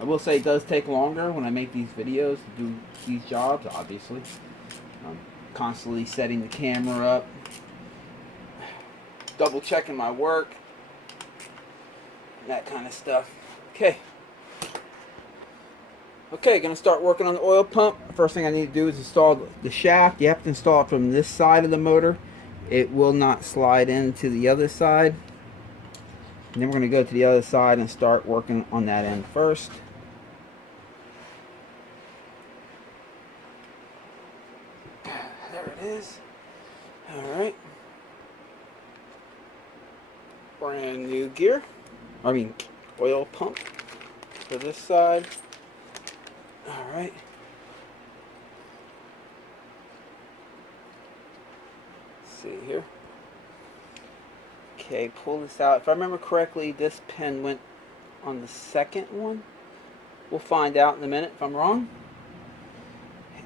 I will say it does take longer when I make these videos to do these jobs, obviously. I'm constantly setting the camera up, double checking my work, that kind of stuff. Okay, gonna start working on the oil pump. First thing I need to do is install the shaft. You have to install it from this side of the motor. It will not slide into the other side. And then we're gonna go to the other side and start working on that end first. There it is. Alright. Brand new gear. oil pump for this side. Alright. See here. Okay, pull this out. If I remember correctly, this pin went on the second one. We'll find out in a minute if I'm wrong.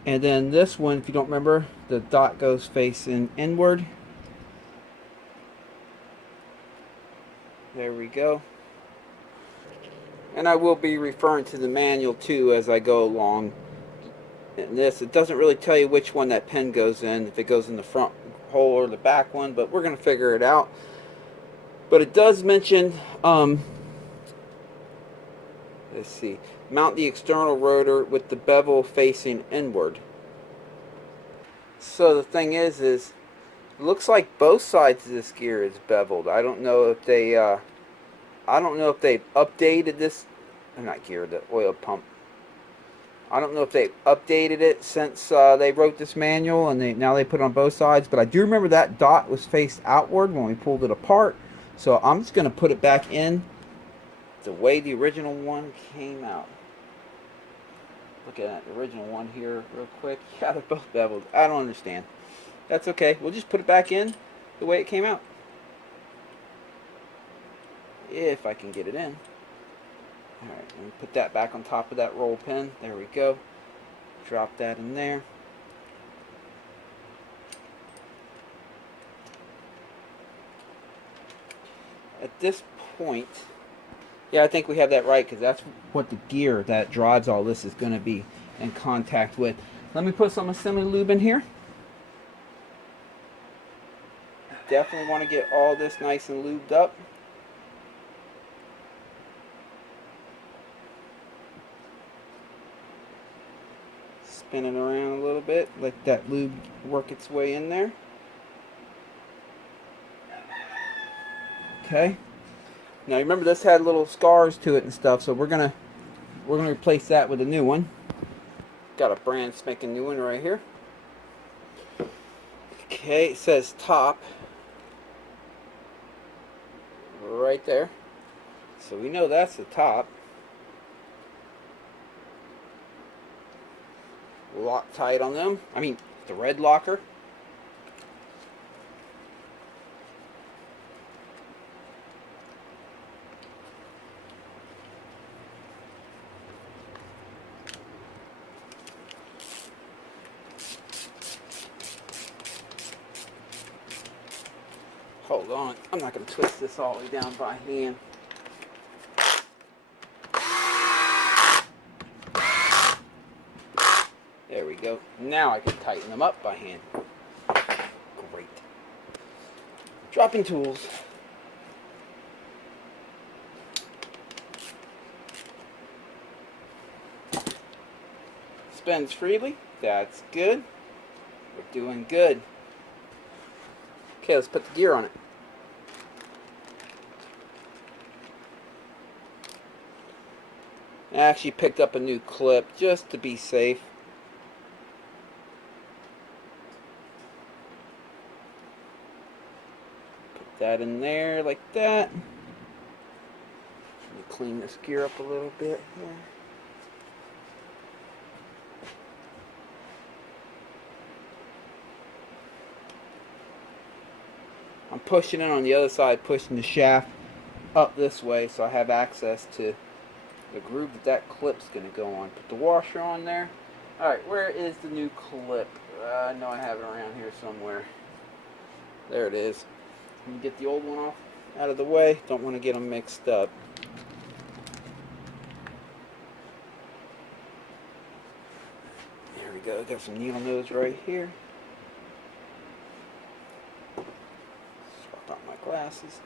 And then this one, if you don't remember, the dot goes facing inward. There we go. And I will be referring to the manual too as I go along. In this, it doesn't really tell you which one that pin goes in, if it goes in the front hole or the back one, but we're going to figure it out. But it does mention, let's see, mount the external rotor with the bevel facing inward. So the thing is it looks like both sides of this gear is beveled. I don't know if they, they've updated this, not gear, the oil pump. I don't know if they updated it since they wrote this manual and now they put it on both sides. But I do remember that dot was faced outward when we pulled it apart. So I'm just going to put it back in the way the original one came out. Look at the original one here real quick. Yeah, they're both beveled. I don't understand. That's okay. We'll just put it back in the way it came out. If I can get it in. Alright, let me put that back on top of that roll pin. There we go. Drop that in there. At this point, yeah, I think we have that right because that's what the gear that drives all this is going to be in contact with. Let me put some assembly lube in here. Definitely want to get all this nice and lubed up. Spin it around a little bit, let that lube work its way in there. Okay. Now remember this had little scars to it and stuff, so we're gonna replace that with a new one. Got a brand spanking new one right here. Okay, it says top right there, so we know that's the top. Loctite on them. I mean, the red locker. Hold on. I'm not going to twist this all the way down by hand. There we go. Now I can tighten them up by hand. Great. Dropping tools. Spins freely. That's good. We're doing good. Okay, let's put the gear on it. I actually picked up a new clip just to be safe. Put that in there like that. Let me clean this gear up a little bit here. I'm pushing it on the other side, pushing the shaft up this way so I have access to the groove that clip's going to go on. Put the washer on there. Alright, where is the new clip? I know I have it around here somewhere. There it is. Let me get the old one off out of the way. Don't want to get them mixed up. There we go. Got some needle nose right here. Swap out my glasses.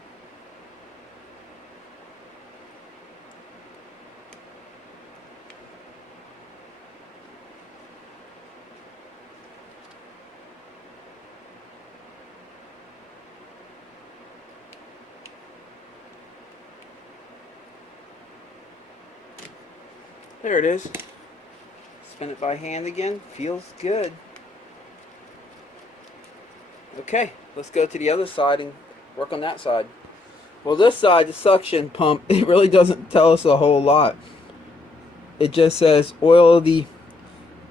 There it is. Spin it by hand again. Feels good. Okay, let's go to the other side and work on that side. Well, this side, the suction pump, it really doesn't tell us a whole lot. It just says oil the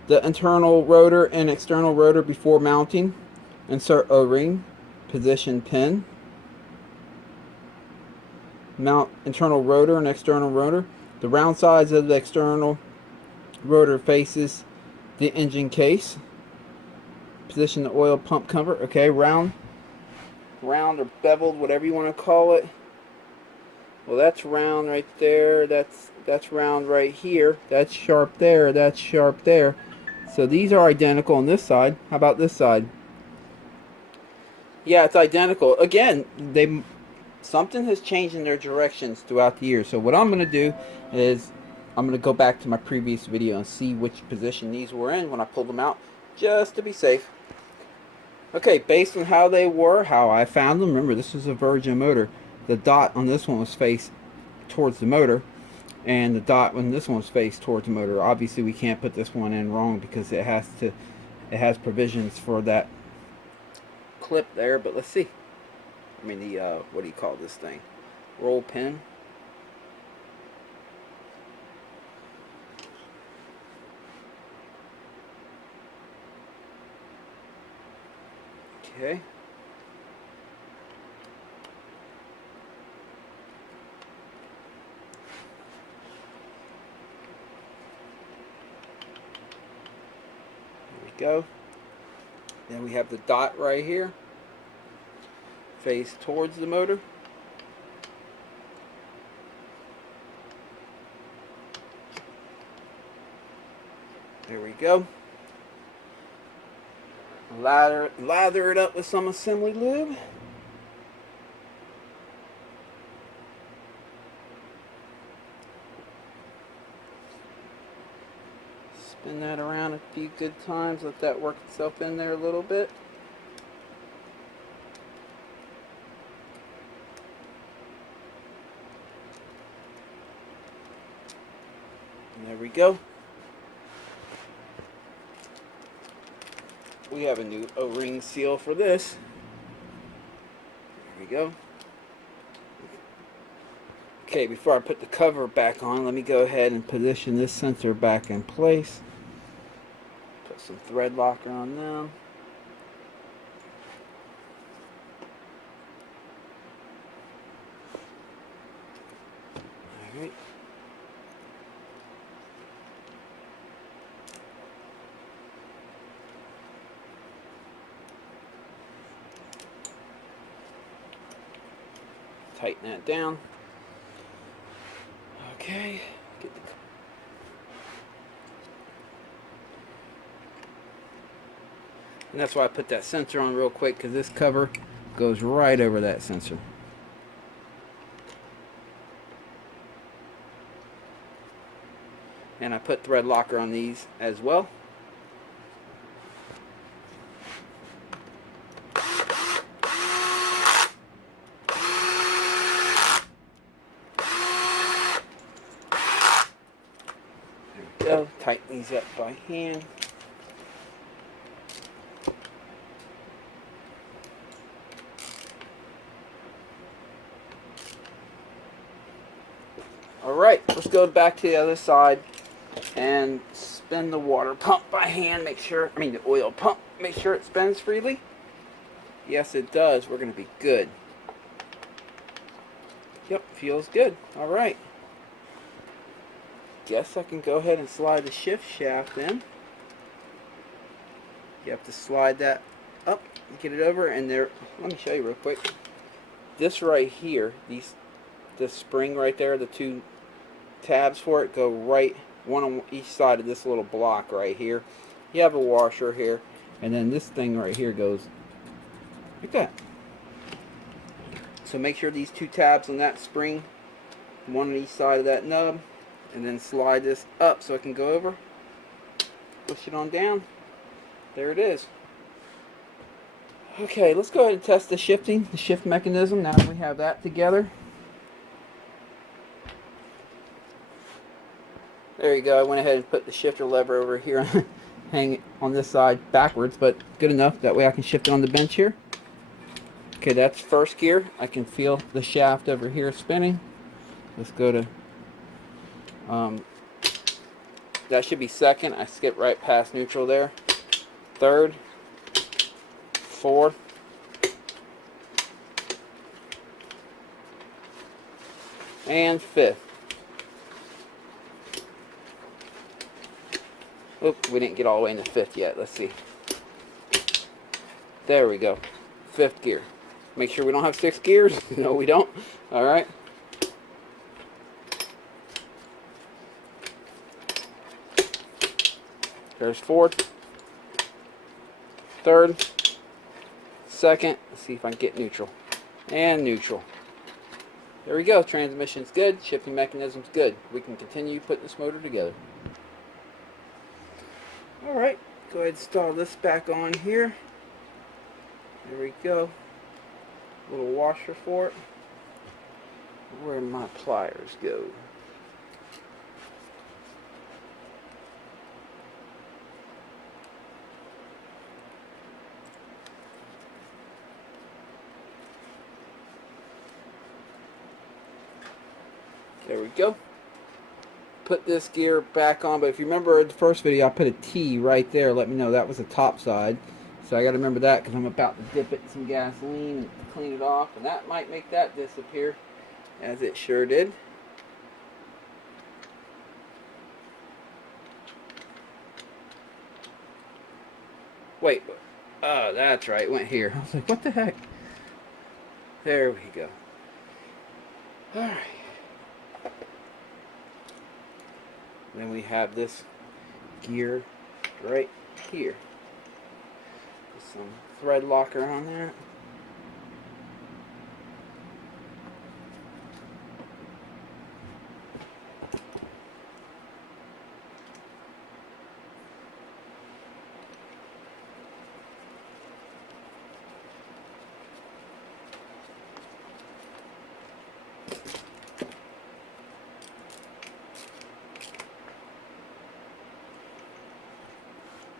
internal rotor and external rotor before mounting. Insert O-ring. Position pin. Mount internal rotor and external rotor. The round sides of the external rotor faces the engine case. Position the oil pump cover. Okay, round or beveled, whatever you want to call it. Well, that's round right there. That's round right here. That's sharp there. That's sharp there. So these are identical on this side. How about this side? Yeah, it's identical. Again, something has changed in their directions throughout the year. So what I'm going to do is I'm going to go back to my previous video and see which position these were in when I pulled them out, just to be safe. Okay, based on how they were, how I found them, remember this was a virgin motor. The dot on this one was faced towards the motor, and the dot on this one was faced towards the motor. Obviously we can't put this one in wrong because it has provisions for that clip there, but let's see. I mean the what do you call this thing? Roll pin. Okay. Go. Then we have the dot right here, face towards the motor. There we go. Lather it up with some assembly lube. Spin that around a few good times, let that work itself in there a little bit. And there we go. We have a new O-ring seal for this. There we go. Okay, before I put the cover back on, let me go ahead and position this sensor back in place. Put some thread locker on them. Alright. Tighten that down. Okay. Get the And that's why I put that sensor on real quick, because this cover goes right over that sensor. And I put thread locker on these as well. There we go. Tighten these up by hand. Alright, let's go back to the other side and spin the water pump by hand. The oil pump, make sure it spins freely. Yes, it does. We're going to be good. Yep, feels good. Alright. Guess I can go ahead and slide the shift shaft in. You have to slide that up, get it over, and there, let me show you real quick. This right here, this spring right there, the two tabs for it go right, one on each side of this little block right here. You have a washer here, and then this thing right here goes like that. So make sure these two tabs on that spring, one on each side of that nub, and then slide this up so it can go over. Push it on down. There it is. Okay, let's go ahead and test the shifting, the shift mechanism, now that we have that together. There you go. I went ahead and put the shifter lever over here, hang it on this side backwards, but good enough. That way I can shift it on the bench here. Okay, that's first gear. I can feel the shaft over here spinning. Let's go to, that should be second. I skipped right past neutral there. Third, fourth, and fifth. Oop, we didn't get all the way into fifth yet. Let's see. There we go. Fifth gear. Make sure we don't have 6 gears. No, we don't. All right. There's fourth, third, second. Let's see if I can get neutral. And neutral. There we go. Transmission's good. Shifting mechanism's good. We can continue putting this motor together. Alright. Go ahead and install this back on here. There we go. Little washer for it. Where my pliers go. There we go. Put this gear back on, but if you remember in the first video, I put a T right there. Let me know that was the top side. So I got to remember that because I'm about to dip it in some gasoline and clean it off, and that might make that disappear, as it sure did. Wait, oh, that's right, it went here. I was like, what the heck? There we go. Alright. Then we have this gear right here. Put some thread locker on that.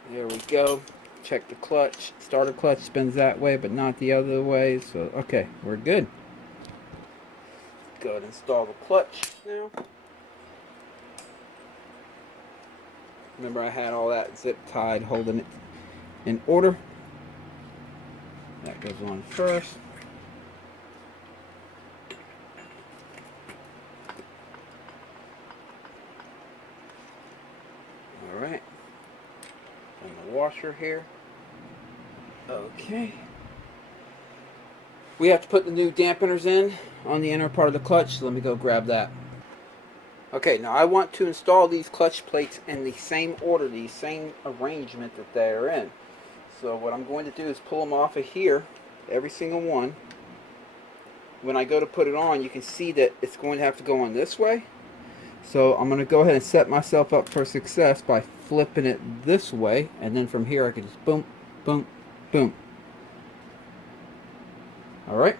There we go. Check the clutch. Starter clutch spins that way, but not the other way. So, okay, we're good. Go ahead and install the clutch now. Remember, I had all that zip tied, holding it in order. That goes on first. All right. And the washer here. Okay. We have to put the new dampeners in on the inner part of the clutch, so let me go grab that. Okay, now I want to install these clutch plates in the same order, the same arrangement that they're in. So what I'm going to do is pull them off of here, every single one. When I go to put it on, you can see that it's going to have to go on this way. So I'm going to go ahead and set myself up for success by flipping it this way, and then from here I can just boom, boom, boom. Alright.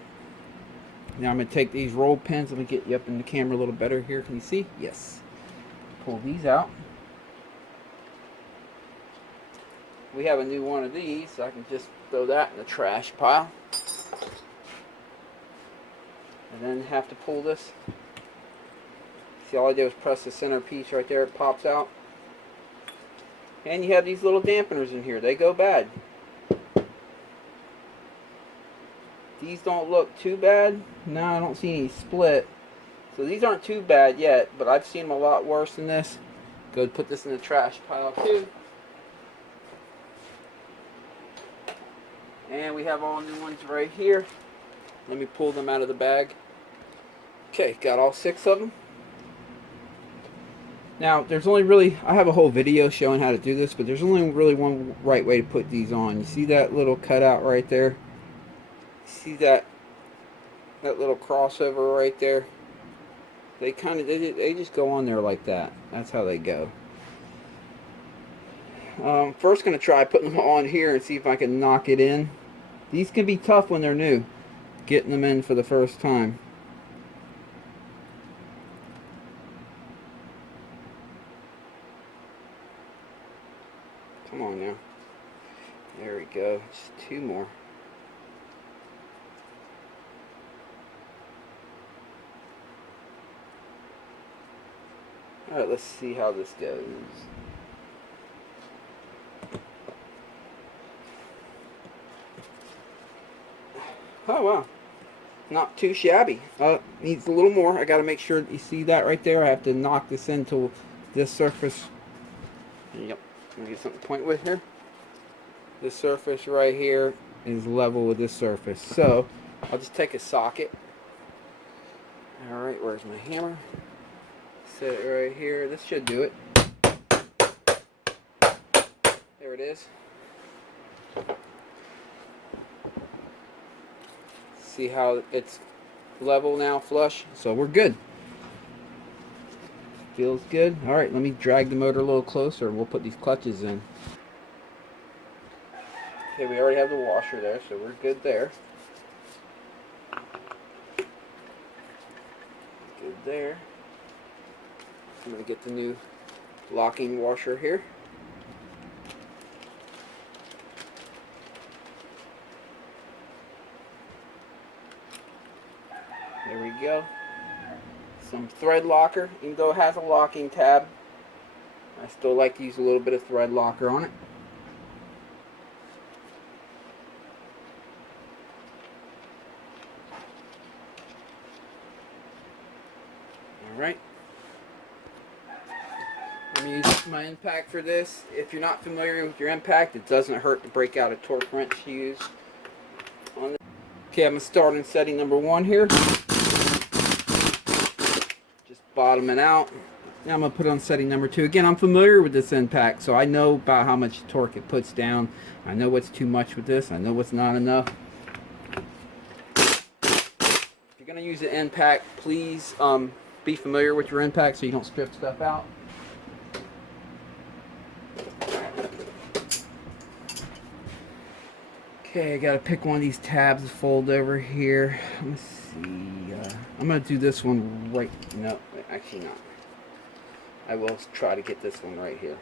Now I'm going to take these roll pins. Let me get you up in the camera a little better here. Can you see? Yes. Pull these out. We have a new one of these, so I can just throw that in the trash pile. And then have to pull this. See, all I do is press the center piece right there. It pops out. And you have these little dampeners in here. They go bad. These don't look too bad. No, I don't see any split. So these aren't too bad yet, but I've seen them a lot worse than this. Go ahead and put this in the trash pile too. And we have all new ones right here. Let me pull them out of the bag. Okay, got all 6 of them. Now, there's only really, I have a whole video showing how to do this, but there's only really one right way to put these on. You see that little cutout right there? See that little crossover right there? They kind of, they just go on there like that. That's how they go. First going to try putting them on here and see if I can knock it in. These can be tough when they're new, getting them in for the first time. Come on now. There we go. Just 2 more. Alright, let's see how this goes. Oh wow, not too shabby. Needs a little more. I gotta make sure you see that right there. I have to knock this into this surface. Yep, let me get something to point with here. This surface right here is level with this surface. So I'll just take a socket. Alright, where's my hammer? Set it right here. This should do it. There it is. See how it's level now, flush? So we're good. Feels good. Alright, let me drag the motor a little closer and we'll put these clutches in. Okay, we already have the washer there, so we're good there. Good there. I'm going to get the new locking washer here. There we go. Some thread locker, even though it has a locking tab, I still like to use a little bit of thread locker on it. Alright. I'm going to use my impact for this. If you're not familiar with your impact, it doesn't hurt to break out a torque wrench to use on this. Okay, I'm going to start in setting number 1 here. Just bottom it out. Now I'm going to put on setting number 2. Again, I'm familiar with this impact, so I know about how much torque it puts down. I know what's too much with this. I know what's not enough. If you're going to use an impact, please be familiar with your impact so you don't strip stuff out. Okay, I gotta pick one of these tabs to fold over here. Let's see. I'm gonna do this one right. No, actually not. I will try to get this one right here.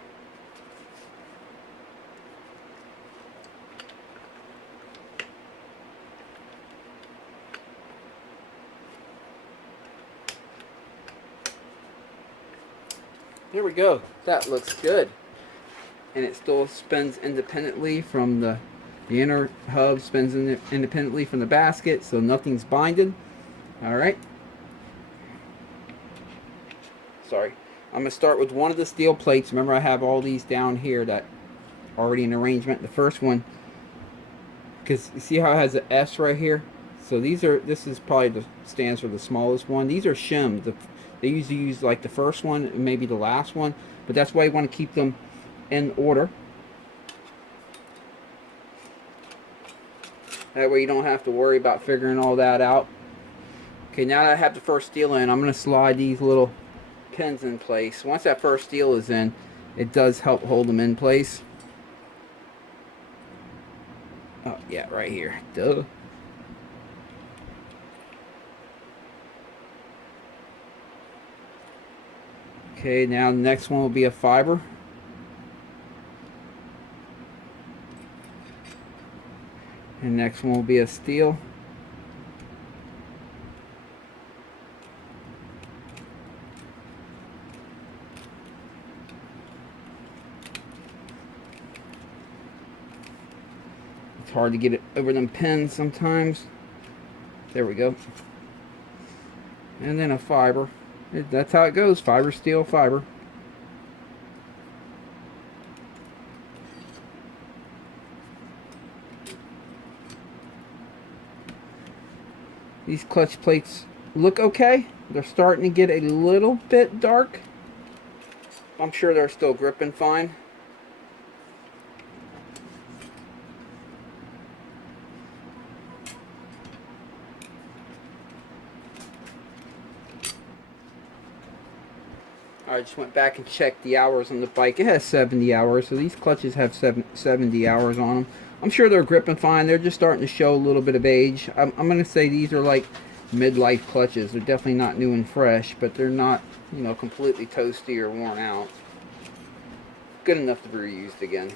There we go. That looks good. And it still spins independently from the inner hub, spins independently from the basket, so nothing's binded. Alright. Sorry. I'm going to start with one of the steel plates. Remember, I have all these down here that are already in arrangement. The first one, because you see how it has an S right here? So this is probably stands for the smallest one. These are shimmed. They usually use like the first one and maybe the last one, but that's why you want to keep them in order. That way you don't have to worry about figuring all that out. Okay, now that I have the first steel in, I'm going to slide these little pins in place. Once that first steel is in, it does help hold them in place. Oh, yeah, right here. Duh. Okay, now the next one will be a fiber. And next one will be a steel. It's hard to get it over them pins sometimes. There we go. And then a fiber. That's how it goes. Fiber, steel, fiber. These clutch plates look okay. They're starting to get a little bit dark. I'm sure they're still gripping fine. I just went back and checked the hours on the bike. It has 70 hours, so these clutches have 70 hours on them. I'm sure they're gripping fine. They're just starting to show a little bit of age. I'm going to say these are like midlife clutches. They're definitely not new and fresh, but they're not, you know, completely toasty or worn out. Good enough to be reused again.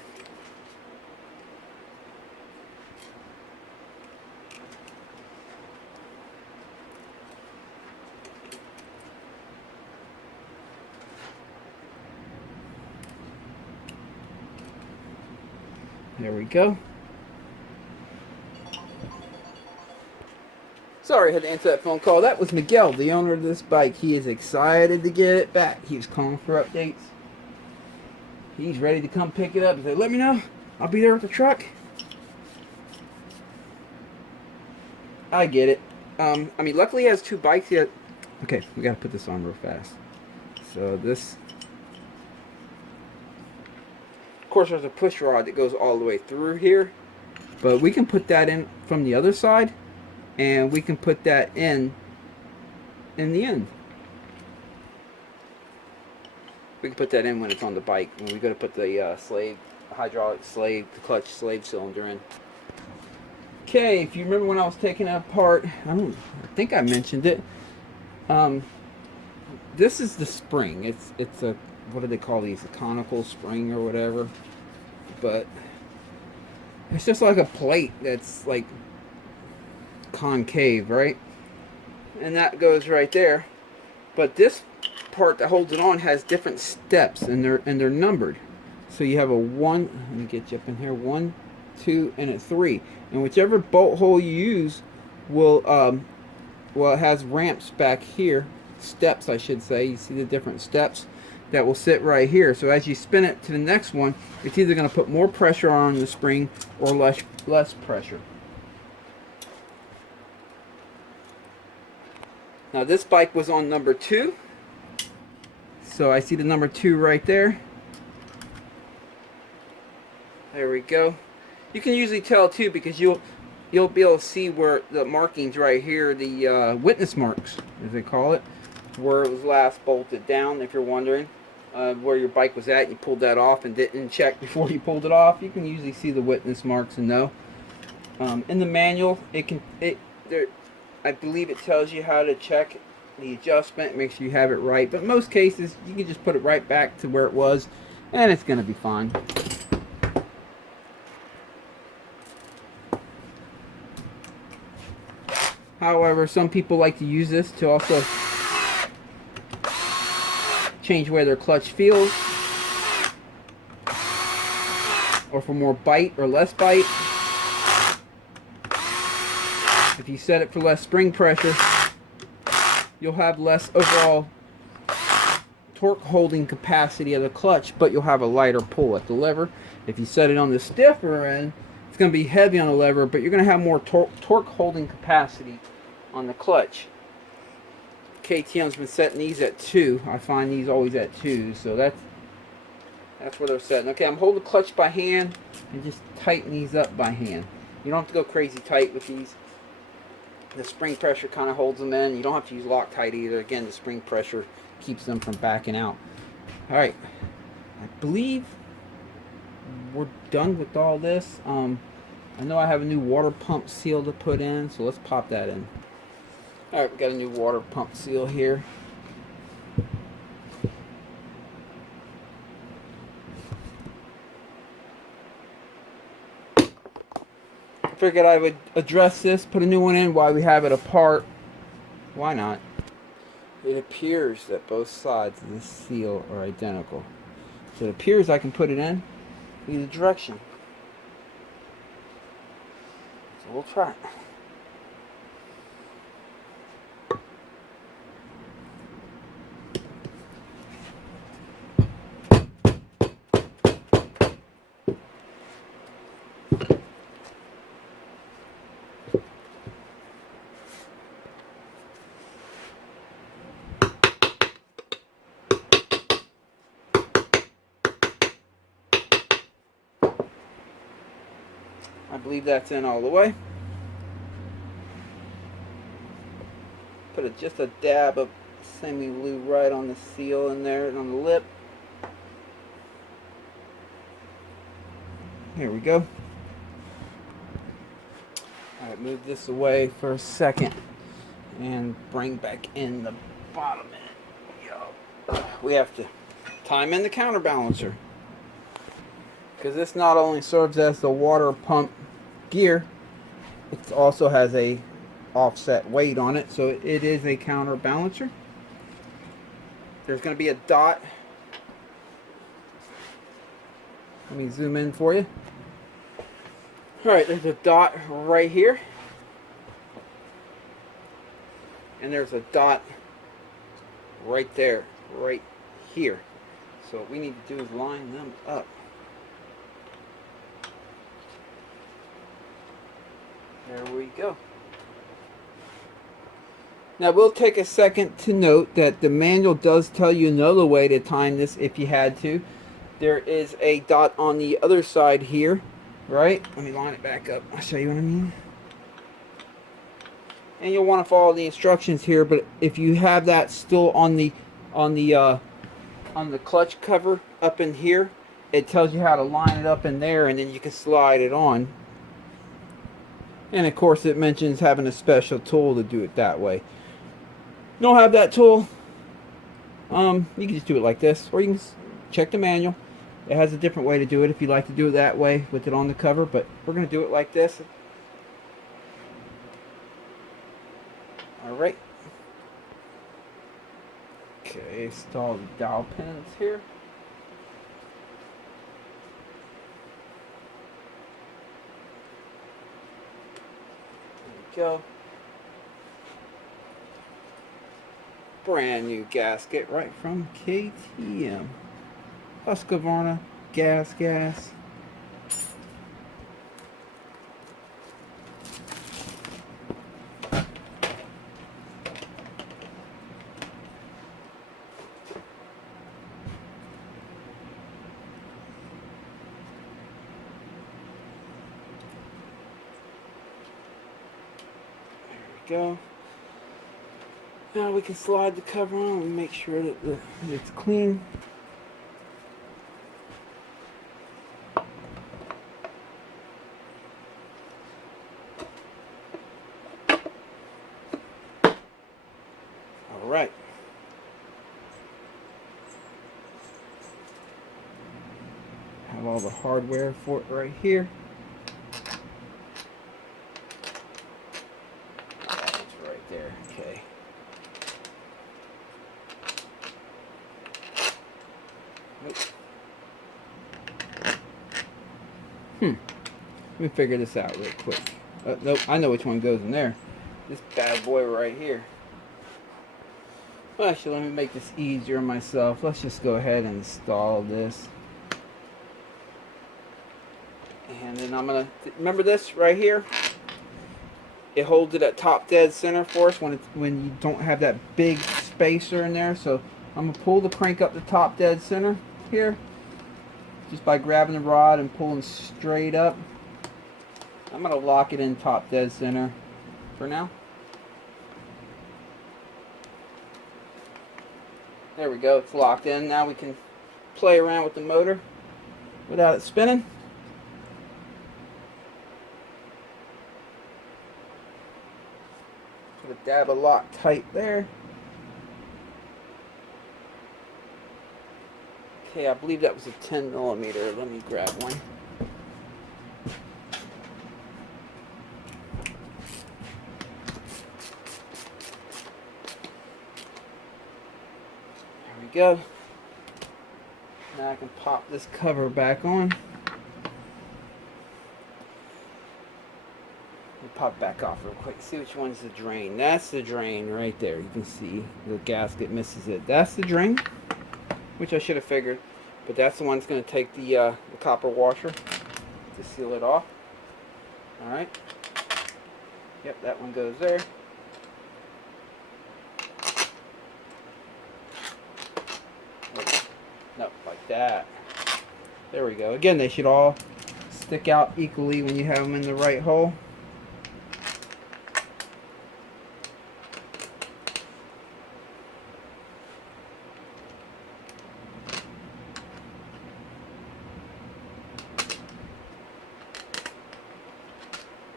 There we go. Sorry I had to answer that phone call. That was Miguel, the owner of this bike. He is excited to get it back. He was calling for updates. He's ready to come pick it up. He said, let me know. I'll be there with the truck. I get it. I mean, luckily he has two bikes yet. Okay, we gotta put this on real fast. So this, of course, there's a push rod that goes all the way through here, but we can put that in from the other side, and we can put that in the end. We can put that in when it's on the bike, when we go to put the hydraulic slave, the clutch slave cylinder in. Okay, if you remember when I was taking it apart, I think I mentioned it. This is the spring. It's a, what do they call these? A conical spring or whatever. But it's just like a plate that's like concave, right? And that goes right there. But this part that holds it on has different steps, and they're numbered. So you have a 1. Let me get you up in here. 1, 2, and a 3. And whichever bolt hole you use will well, it has ramps back here, steps I should say. You see the different steps that will sit right here. So as you spin it to the next one, it's either going to put more pressure on the spring or less pressure. Now this bike was on number 2. So I see the number 2 right there. There we go. You can usually tell too, because you'll be able to see where the markings right here, the witness marks, as they call it, where it was last bolted down. If you're wondering where your bike was at, you pulled that off and didn't check before you pulled it off, you can usually see the witness marks and know. In the manual, I believe it tells you how to check the adjustment, make sure you have it right. But in most cases, you can just put it right back to where it was, and it's going to be fine. However, some people like to use this to also change where their clutch feels, or for more bite or less bite. If you set it for less spring pressure, you'll have less overall torque holding capacity of the clutch, but you'll have a lighter pull at the lever. If you set it on the stiffer end, it's going to be heavy on the lever, but you're going to have more torque holding capacity on the clutch. KTM's been setting these at 2. I find these always at 2, so that's where they're setting. Okay, I'm holding the clutch by hand and just tighten these up by hand. You don't have to go crazy tight with these. The spring pressure kind of holds them in. You don't have to use Loctite either. Again, the spring pressure keeps them from backing out. Alright, I believe we're done with all this. I know I have a new water pump seal to put in, so let's pop that in. Alright, we got a new water pump seal here. Figured I would address this, put a new one in while we have it apart. Why not? It appears that both sides of this seal are identical. So it appears I can put it in either direction. So we'll try it. I believe that's in all the way. Put just a dab of semi-blue right on the seal in there and on the lip. Here we go. Alright, move this away for a second and bring back in the bottom end. We have to time in the counterbalancer, because this not only serves as the water pump gear, it also has a offset weight on it, so it is a counterbalancer. There's going to be a dot. Let me zoom in for you. Alright, there's a dot right here. And there's a dot right there, right here. So what we need to do is line them up. There we go. Now we'll take a second to note that the manual does tell you another way to time this if you had to. There is a dot on the other side here, right? Let me line it back up. I'll show you what I mean. And you'll want to follow the instructions here, but if you have that still on the clutch cover up in here, it tells you how to line it up in there, and then you can slide it on. And of course it mentions having a special tool to do it that way. Don't have that tool, you can just do it like this, or you can check the manual. It has a different way to do it if you like to do it that way with it on the cover, but we're going to do it like this. Alright. Okay, install the dowel pins here. There we go. Brand new gasket right from KTM. Husqvarna gas. There we go. Now we can slide the cover on and make sure that it's clean. Alright. Have all the hardware for it right here. It's right there. Okay. Let me figure this out real quick. Nope, I know which one goes in there. This bad boy right here. Well, actually, let me make this easier on myself. Let's just go ahead and install this. And then I'm going to, remember this right here? It holds it at top dead center for us when you don't have that big spacer in there. So I'm going to pull the crank up to top dead center here. Just by grabbing the rod and pulling straight up. I'm going to lock it in top dead center for now. There we go, it's locked in. Now we can play around with the motor without it spinning. Put a dab of Loctite there. Okay, I believe that was a 10 millimeter. Let me grab one. There we go. Now I can pop this cover back on. Let me pop it back off real quick. See which one's the drain. That's the drain right there. You can see the gasket misses it. That's the drain, which I should have figured, but that's the one that's going to take the copper washer to seal it off. Alright. Yep, that one goes there. Nope, like that. There we go. Again, they should all stick out equally when you have them in the right hole.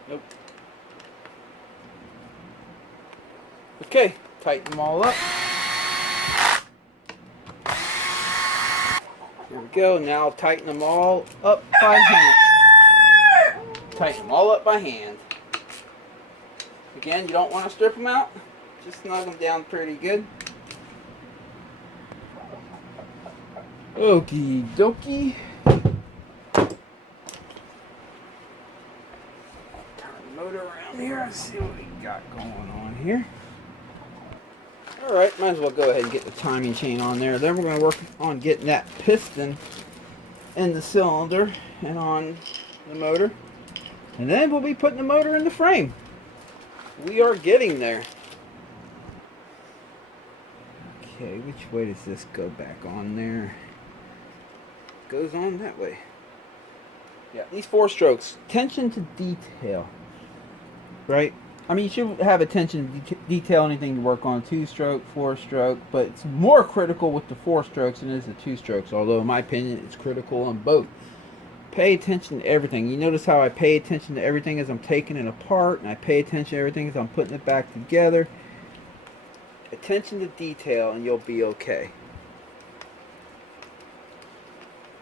Nope. Okay, tighten them all up. Here we go. Now tighten them all up by hand. Tighten them all up by hand. Again, you don't want to strip them out. Just snug them down pretty good. Okie dokie. Let's see what we got going on here. Alright, might as well go ahead and get the timing chain on there. Then we're going to work on getting that piston in the cylinder and on the motor. And then we'll be putting the motor in the frame. We are getting there. Okay, which way does this go back on there? Goes on that way. Yeah, these 4 strokes. Attention to detail. Right? I mean, you should have attention to detail anything you work on. 2-stroke, 4-stroke, but it's more critical with the 4 strokes than it is the 2 strokes. Although, in my opinion, it's critical on both. Pay attention to everything. You notice how I pay attention to everything as I'm taking it apart, and I pay attention to everything as I'm putting it back together. Attention to detail, and you'll be okay.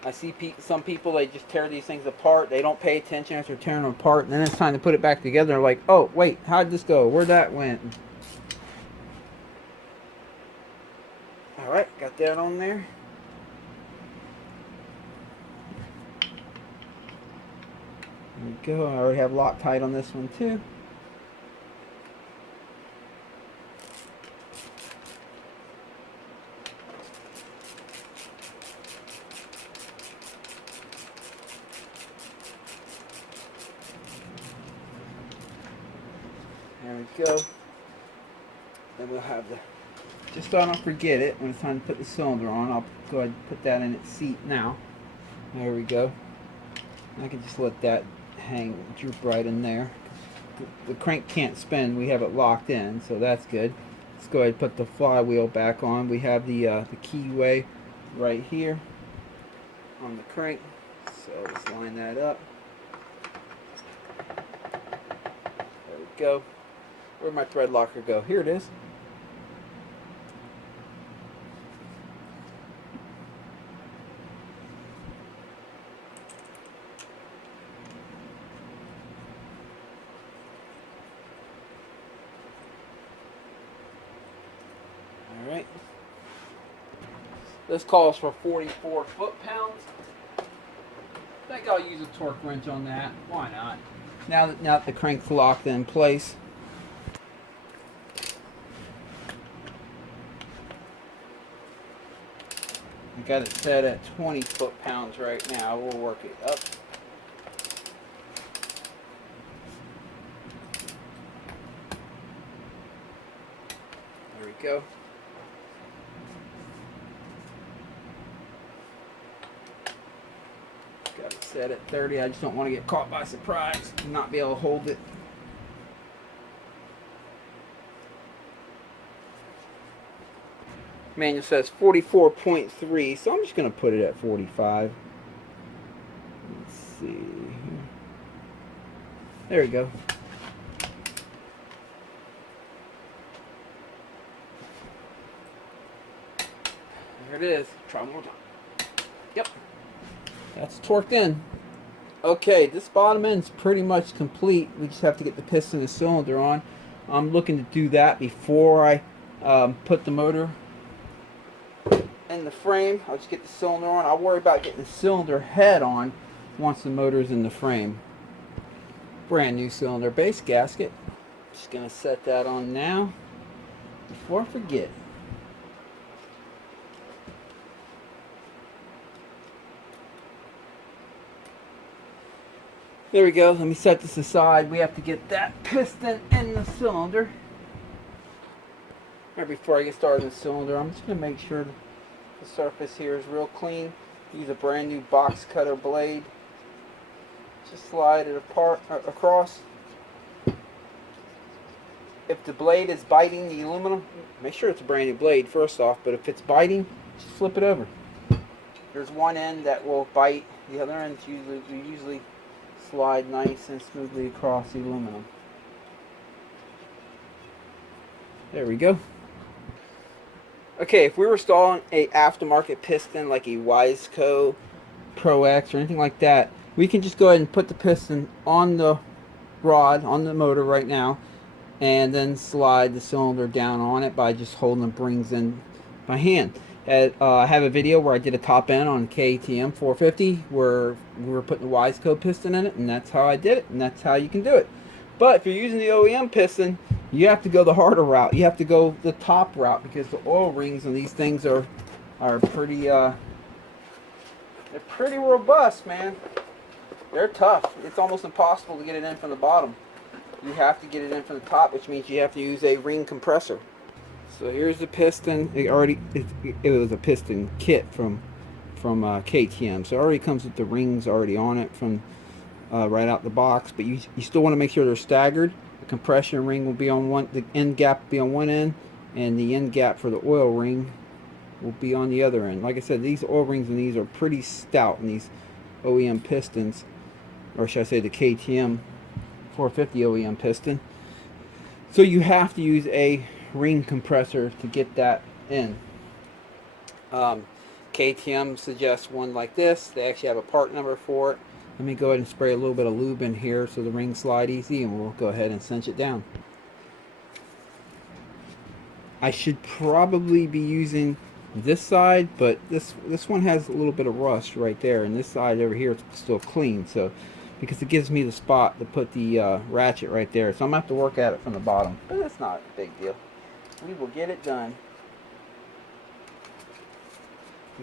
I see some people, they just tear these things apart. They don't pay attention as they're tearing them apart. And then it's time to put it back together. They're like, oh, wait, how'd this go? Where'd that went? Alright, got that on there. There we go. I already have Loctite on this one too. There we go. Then we'll have the, just so I don't forget it, when it's time to put the cylinder on, I'll go ahead and put that in its seat now. There we go. I can just let that hang, droop right in there. The crank can't spin, we have it locked in, so that's good. Let's go ahead and put the flywheel back on. We have the keyway right here on the crank, so let's line that up. There we go. Where'd my thread locker go? Here it is. Alright. This calls for 44 foot-pounds. I think I'll use a torque wrench on that. Why not? Now that the crank's locked in place. I got it set at 20 foot-pounds right now. We'll work it up. There we go. Got it set at 30. I just don't want to get caught by surprise and not be able to hold it. Manual says 44.3, so I'm just going to put it at 45. Let's see. There we go. There it is. Try one more time. Yep. That's torqued in. Okay, this bottom end's pretty much complete. We just have to get the piston and cylinder on. I'm looking to do that before I put the motor in the frame. I'll just get the cylinder on. I'll worry about getting the cylinder head on once the motor's in the frame. Brand new cylinder base gasket. Just gonna set that on now before I forget. There we go. Let me set this aside. We have to get that piston in the cylinder. Right before I get started with the cylinder, I'm just gonna make sure that the surface here is real clean. Use a brand new box cutter blade. Just slide it across. If the blade is biting the aluminum, make sure it's a brand new blade first off, but if it's biting, just flip it over. There's one end that will bite, the other end usually slide nice and smoothly across the aluminum. There we go. Okay, if we were installing a aftermarket piston like a Wiseco Pro X or anything like that, we can just go ahead and put the piston on the rod, on the motor right now, and then slide the cylinder down on it by just holding the springs in by hand. I have a video where I did a top end on KTM 450 where we were putting the Wiseco piston in it, and that's how I did it, and that's how you can do it. But if you're using the OEM piston, you have to go the harder route. You have to go the top route, because the oil rings on these things are pretty they're pretty robust, man. They're tough. It's almost impossible to get it in from the bottom. You have to get it in from the top, which means you have to use a ring compressor. So here's the piston. It was a piston kit from KTM, so it already comes with the rings already on it from right out the box. But you still want to make sure they're staggered. The compression ring will be on one, the end gap will be on one end, and the end gap for the oil ring will be on the other end. Like I said, these oil rings and these are pretty stout in these OEM pistons, or should I say the KTM 450 OEM piston. So you have to use a ring compressor to get that in. KTM suggests one like this. They actually have a part number for it. Let me go ahead and spray a little bit of lube in here so the rings slide easy, and we'll go ahead and cinch it down. I should probably be using this side, but this one has a little bit of rust right there, and this side over here is still clean, so because it gives me the spot to put the ratchet right there. So I'm going to have to work at it from the bottom, but that's not a big deal. We will get it done.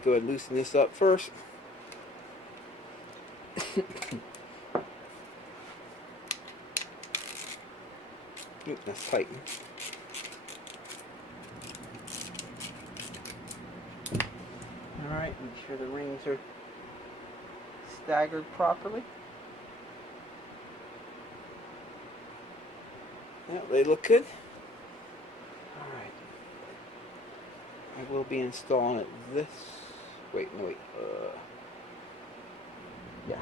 Go ahead and loosen this up first. Oop, that's tight. Alright, make sure the rings are staggered properly. Yeah, they look good. Alright. I will be installing it this. Wait, no, wait. Yeah.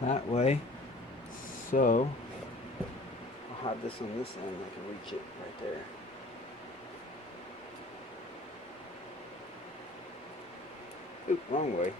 That way. So, I'll have this on this end. I can reach it right there. Oop, wrong way.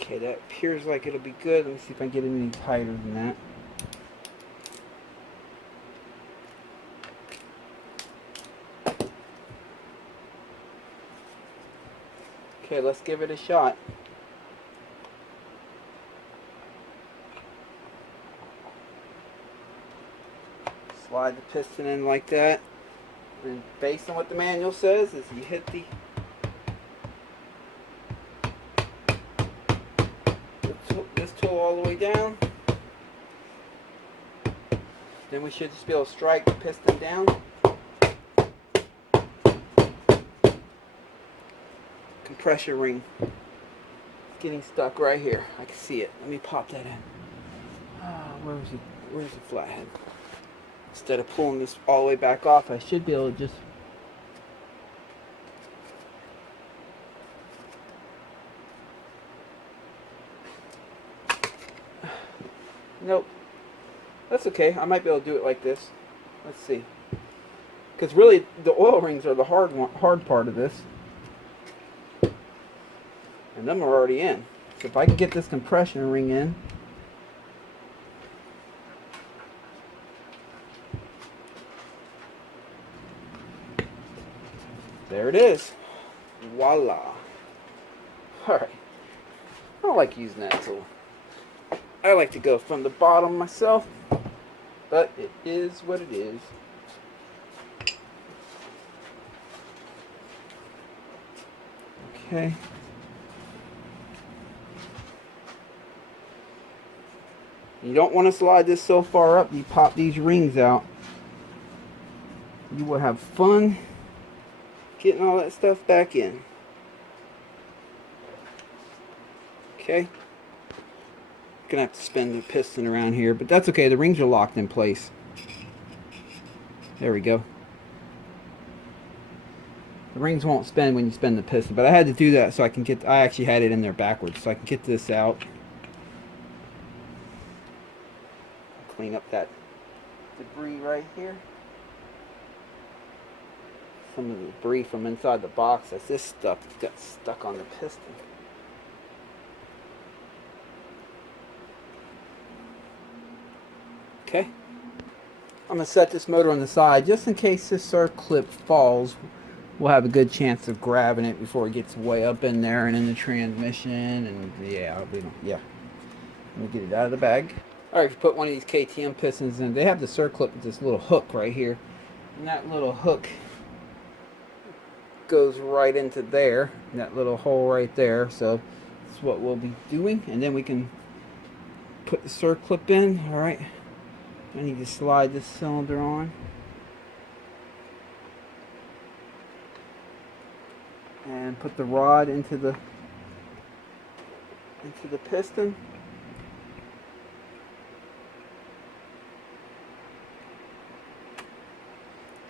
Okay, that appears like it'll be good. Let me see if I can get it any tighter than that. Okay, let's give it a shot. Slide the piston in like that. And based on what the manual says, is you hit this tool all the way down. Then we should just be able to strike the piston down. Compression ring. It's getting stuck right here. I can see it. Let me pop that in. Where's the flathead? Instead of pulling this all the way back off, I should be able to just nope. That's okay. I might be able to do it like this. Let's see. Because really, the oil rings are the hard part of this. And them are already in. So if I can get this compression ring in. There it is. Voila. Alright. I don't like using that tool. I like to go from the bottom myself. But it is what it is. Okay. You don't want to slide this so far up, you pop these rings out. You will have fun getting all that stuff back in. Okay. Gonna have to spin the piston around here, but that's okay. The rings are locked in place. There we go. The rings won't spin when you spin the piston, but I had to do that so I can get, I actually had it in there backwards, so I can get this out. Clean up that debris right here. Some of the debris from inside the box, that's this stuff that got stuck on the piston. Okay. I'm going to set this motor on the side just in case this Circlip falls. We'll have a good chance of grabbing it before it gets way up in there and in the transmission. And yeah, let me get it out of the bag. All right, if you put one of these KTM pistons in, they have the Circlip with this little hook right here. And that little hook goes right into there, that little hole right there. So that's what we'll be doing. And then we can put the Circlip in. All right. I need to slide this cylinder on. And put the rod into the piston.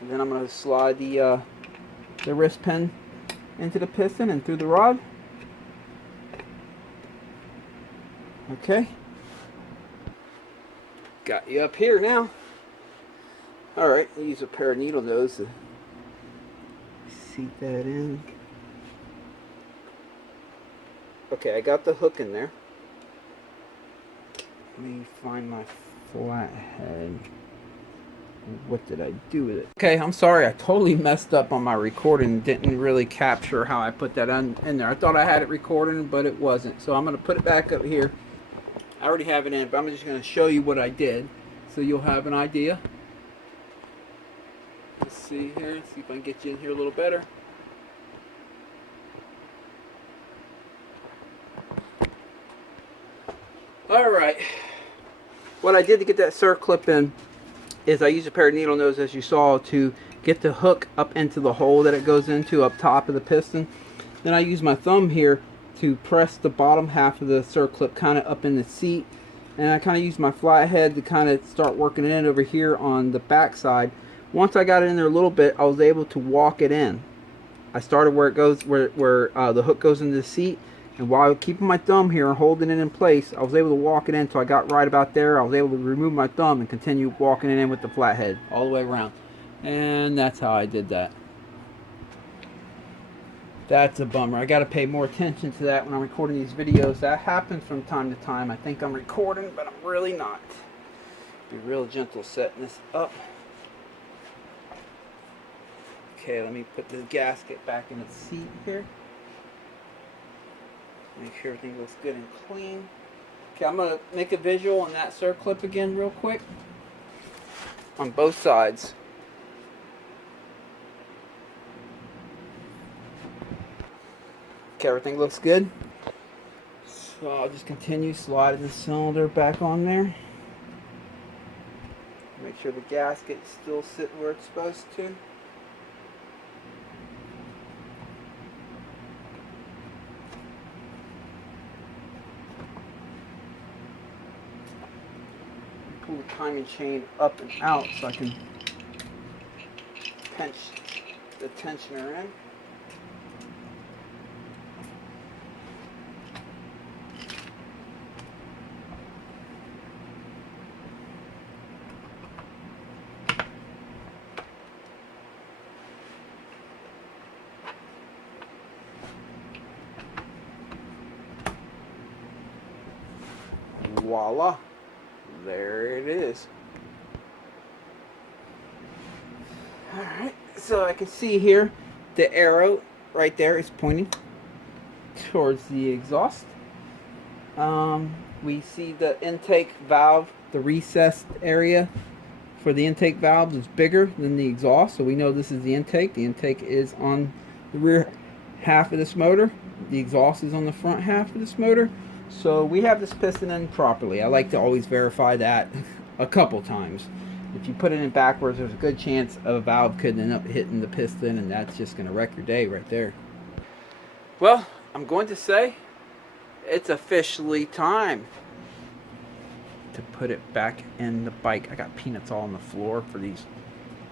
And then I'm going to slide the wrist pin into the piston and through the rod. Okay. Got you up here now. Alright, I'll use a pair of needle nose to seat that in. Okay, I got the hook in there. Let me find my flathead. What did I do with it? Okay, I'm sorry, I totally messed up on my recording. Didn't really capture how I put that in there. I thought I had it recording, but it wasn't. So I'm going to put it back up here. I already have it in, but I'm just going to show you what I did so you'll have an idea. Let's see here, see if I can get you in here a little better. Alright, what I did to get that Circlip in is I used a pair of needle nose, as you saw, to get the hook up into the hole that it goes into up top of the piston. Then I use my thumb here to press the bottom half of the Circlip kind of up in the seat, and I kind of use my flathead to kind of start working it in over here on the back side. Once I got it in there a little bit, I was able to walk it in. I started where it goes, where the hook goes into the seat, and while keeping my thumb here and holding it in place, I was able to walk it in until I got right about there. I was able to remove my thumb and continue walking it in with the flathead all the way around. And that's how I did that. That's a bummer. I got to pay more attention to that when I'm recording these videos. That happens from time to time. I think I'm recording, but I'm really not. Be real gentle setting this up. Okay, let me put the gasket back in its seat here. Make sure everything looks good and clean. Okay, I'm going to make a visual on that Circlip again real quick. On both sides. Okay, everything looks good. So I'll just continue sliding the cylinder back on there. Make sure the gasket is still sitting where it's supposed to. Pull the timing chain up and out so I can pinch the tensioner in. Voila, there it is. Alright, so I can see here the arrow right there is pointing towards the exhaust. We see the intake valve, the recessed area for the intake valve is bigger than the exhaust, so we know this is the intake. The intake is on the rear half of this motor. The exhaust is on the front half of this motor. So we have this piston in properly. I like to always verify that a couple times. If you put it in backwards, there's a good chance a valve could end up hitting the piston, and that's just going to wreck your day right there. Well, I'm going to say it's officially time to put it back in the bike. I got peanuts all on the floor for these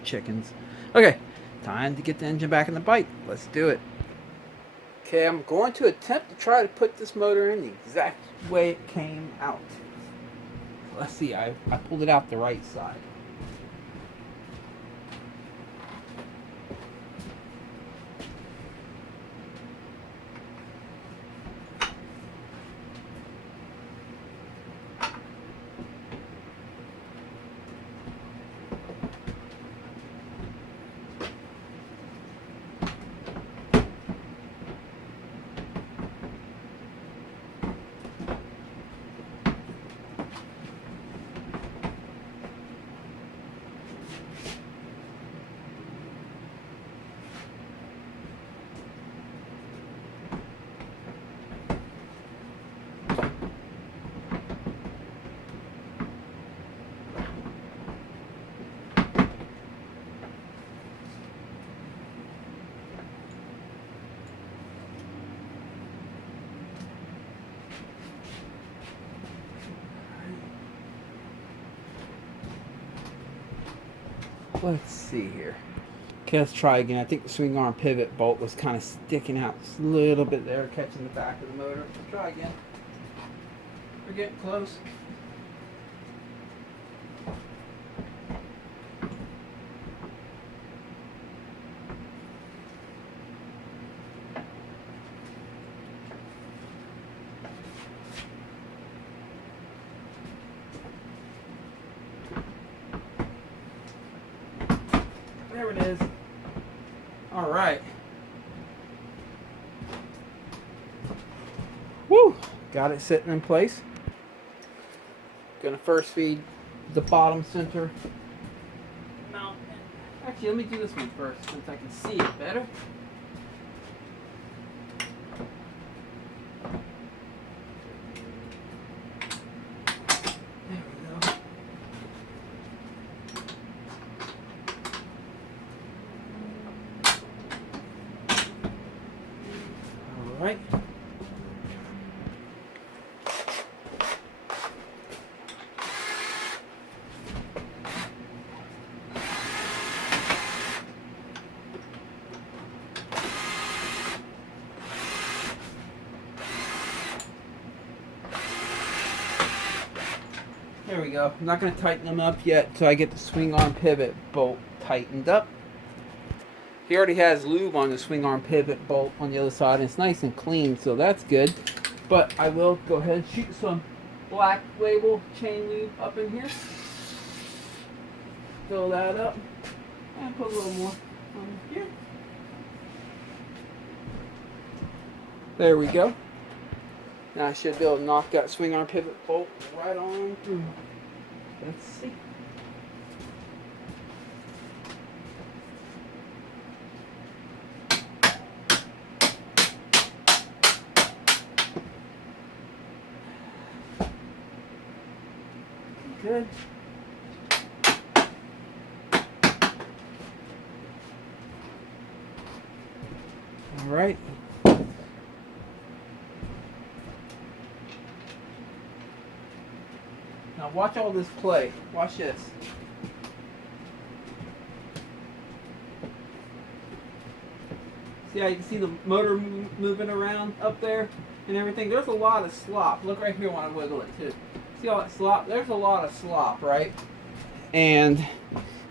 chickens. Okay, time to get the engine back in the bike. Let's do it. Okay, I'm going to attempt to try to put this motor in the exact way it came out. Let's see, I pulled it out the right side. Let's see here. Okay, let's try again. I think the swing arm pivot bolt was kind of sticking out just a little bit there, catching the back of the motor. Let's try again. We're getting close. There it is. All right. Woo! Got it sitting in place. Gonna first feed the bottom center mount. Actually, let me do this one first since I can see it better. There we go. All right. There we go. I'm not going to tighten them up yet until I get the swing arm pivot bolt tightened up. He already has lube on the swing arm pivot bolt on the other side, and it's nice and clean, so that's good. But I will go ahead and shoot some black label chain lube up in here. Fill that up and put a little more on here. There we go. Now I should be able to knock that swing arm pivot bolt right on through. Let's see. Good. All right. Now watch all this play. Watch this. See how you can see the motor moving around up there and everything? There's a lot of slop. Look right here when I wiggle it too. See all that slop? There's a lot of slop, right? And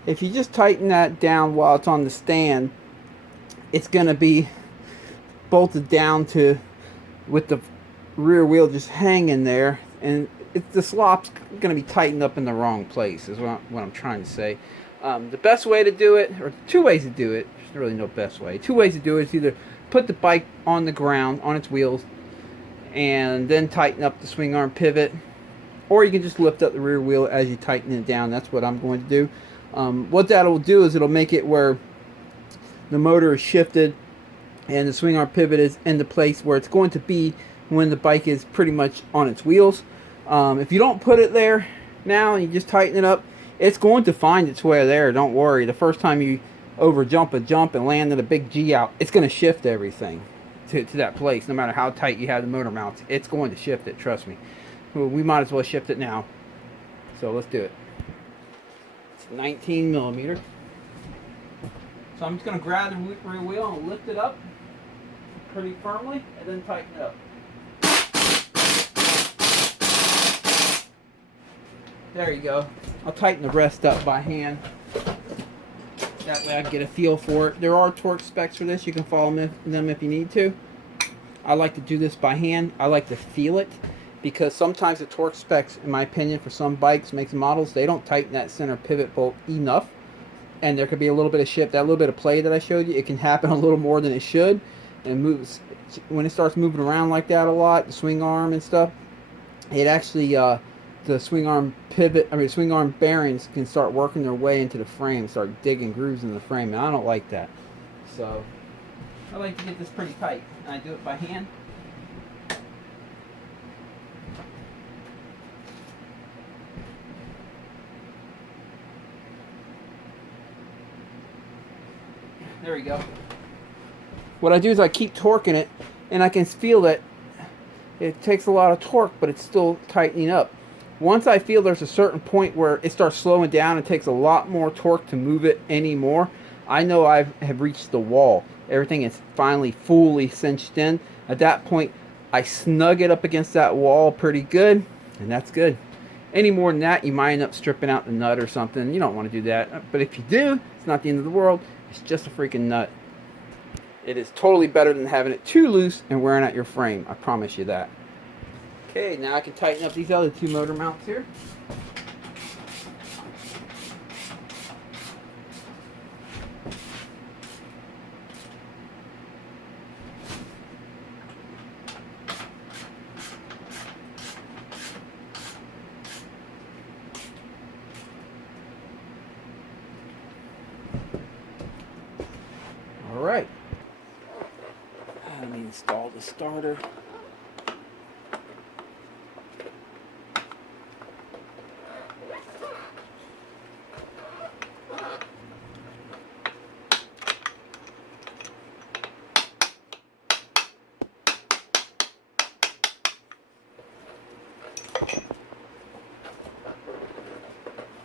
if you just tighten that down while it's on the stand, it's going to be bolted down to with the rear wheel just hanging there, and the slop's going to be tightened up in the wrong place is what I'm trying to say. The best way to do it, or two ways to do it, there's really no best way. Two ways to do it is either put the bike on the ground, on its wheels, and then tighten up the swing arm pivot, or you can just lift up the rear wheel as you tighten it down. That's what I'm going to do. What that will do is it'll make it where the motor is shifted and the swing arm pivot is in the place where it's going to be when the bike is pretty much on its wheels. If you don't put it there now and you just tighten it up, it's going to find its way there. Don't worry. The first time you over jump a jump and land at a big G out, it's going to shift everything. to that place, no matter how tight you have the motor mounts. It's going to shift it, trust me. Well, we might as well shift it now. So let's do it. It's 19 millimeter. So I'm just going to grab the rear wheel and lift it up pretty firmly and then tighten it up. There you go. I'll tighten the rest up by hand. That way I can get a feel for it. There are torque specs for this. You can follow them if you need to. I like to do this by hand. I like to feel it because sometimes the torque specs, in my opinion, for some bikes, makes and models, they don't tighten that center pivot bolt enough. And there could be a little bit of shift. That little bit of play that I showed you, it can happen a little more than it should. And moves when it starts moving around like that a lot, the swing arm and stuff, it actually the swing arm swing arm bearings can start working their way into the frame, start digging grooves in the frame, and I don't like that. So I like to get this pretty tight, and I do it by hand. There we go. What I do is I keep torquing it, and I can feel that it takes a lot of torque, but it's still tightening up. Once I feel there's a certain point where it starts slowing down and takes a lot more torque to move it anymore, I know I have reached the wall. Everything is finally fully cinched in. At that point, I snug it up against that wall pretty good, and that's good. Any more than that, you might end up stripping out the nut or something. You don't want to do that. But if you do, it's not the end of the world. It's just a freaking nut. It is totally better than having it too loose and wearing out your frame. I promise you that. Okay, now I can tighten up these other two motor mounts here. All right. Let me install the starter.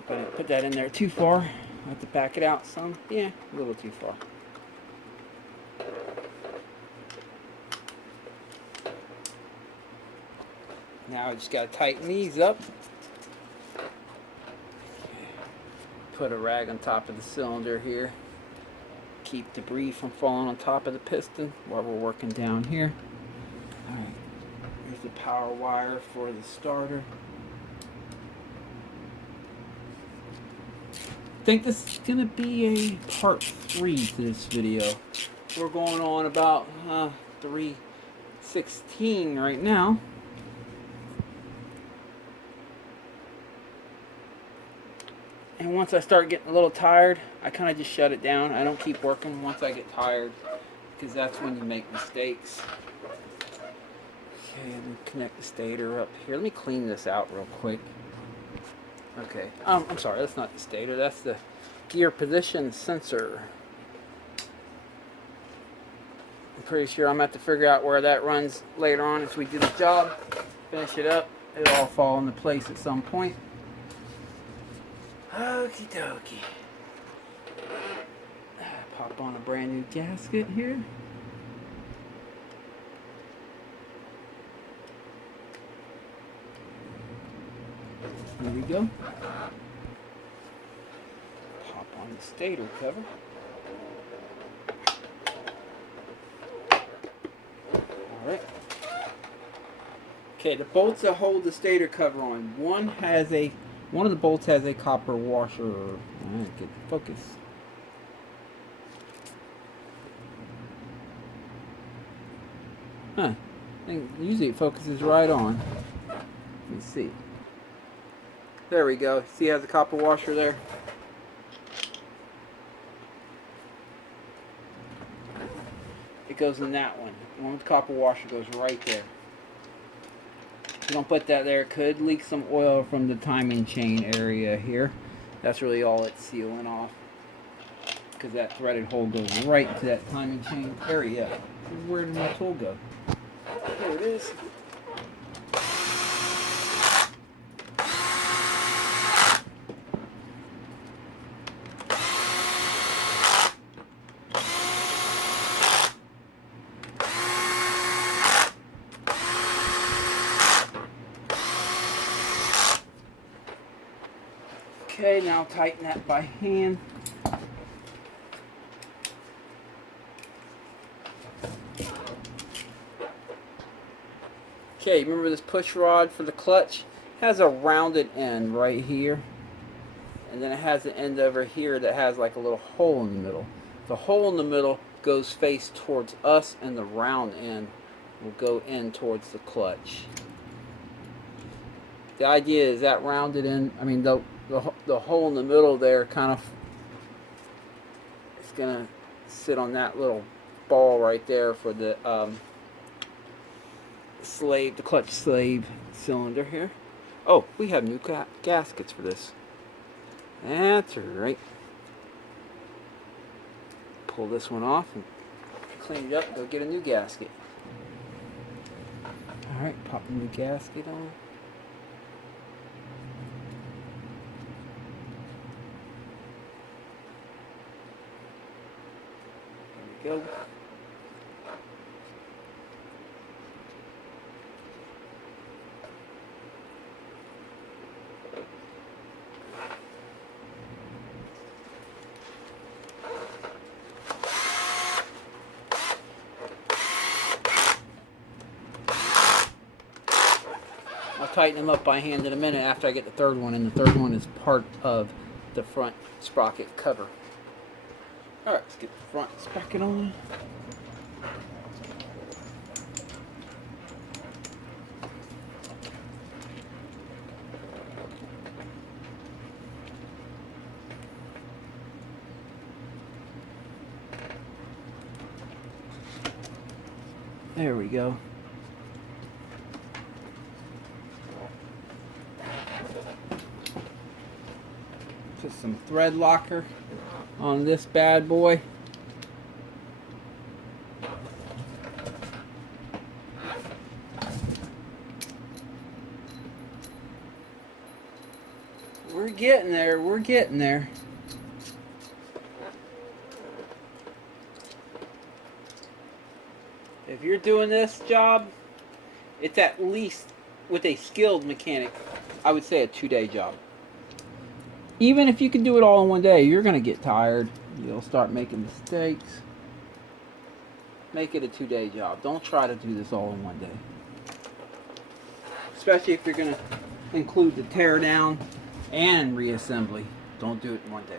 I didn't put that in there too far. I have to back it out some. Yeah, a little too far. Now I just got to tighten these up. Put a rag on top of the cylinder here. Keep debris from falling on top of the piston while we're working down here. Alright, here's the power wire for the starter. I think this is going to be a part 3 to this video. We're going on about 3:16 right now. And once I start getting a little tired, I kind of just shut it down. I don't keep working once I get tired, because that's when you make mistakes. Okay, let me connect the stator up here. Let me clean this out real quick. Okay, I'm sorry, that's not the stator, that's the gear position sensor. I'm pretty sure I'm going to have to figure out where that runs later on as we do the job. Finish it up, it'll all fall into place at some point. Okie dokie. Pop on a brand new gasket here. There we go. Pop on the stator cover. Alright. Okay, the bolts that hold the stator cover on. One of the bolts has a copper washer. Alright, get the focus. Huh. I think usually it focuses right on. Let me see. There we go. See, it has a copper washer there. It goes in that one. The one with the copper washer goes right there. If you don't put that there, it could leak some oil from the timing chain area here. That's really all it's sealing off, because that threaded hole goes right into that timing chain area. Where did my tool go? There it is. Okay, now tighten that by hand. Okay, remember this push rod for the clutch? It has a rounded end right here. And then it has an end over here that has like a little hole in the middle. The hole in the middle goes face towards us, and the round end will go in towards the clutch. The idea is that rounded end, I mean the hole in the middle there kind of, it's gonna sit on that little ball right there for the the clutch slave cylinder here. Oh, we have new gaskets for this. That's right. Pull this one off and clean it up. Go get a new gasket. All right, pop the new gasket on. There we go. I'll tighten them up by hand in a minute after I get the third one, and the third one is part of the front sprocket cover. Alright, let's get the front sprocket on. There we go. Put some thread locker on this bad boy. We're getting there, we're getting there. If you're doing this job, it's at least, with a skilled mechanic, I would say a 2-day job. Even if you can do it all in one day, you're going to get tired. You'll start making mistakes. Make it a 2-day job. Don't try to do this all in one day. Especially if you're going to include the tear down and reassembly. Don't do it in one day.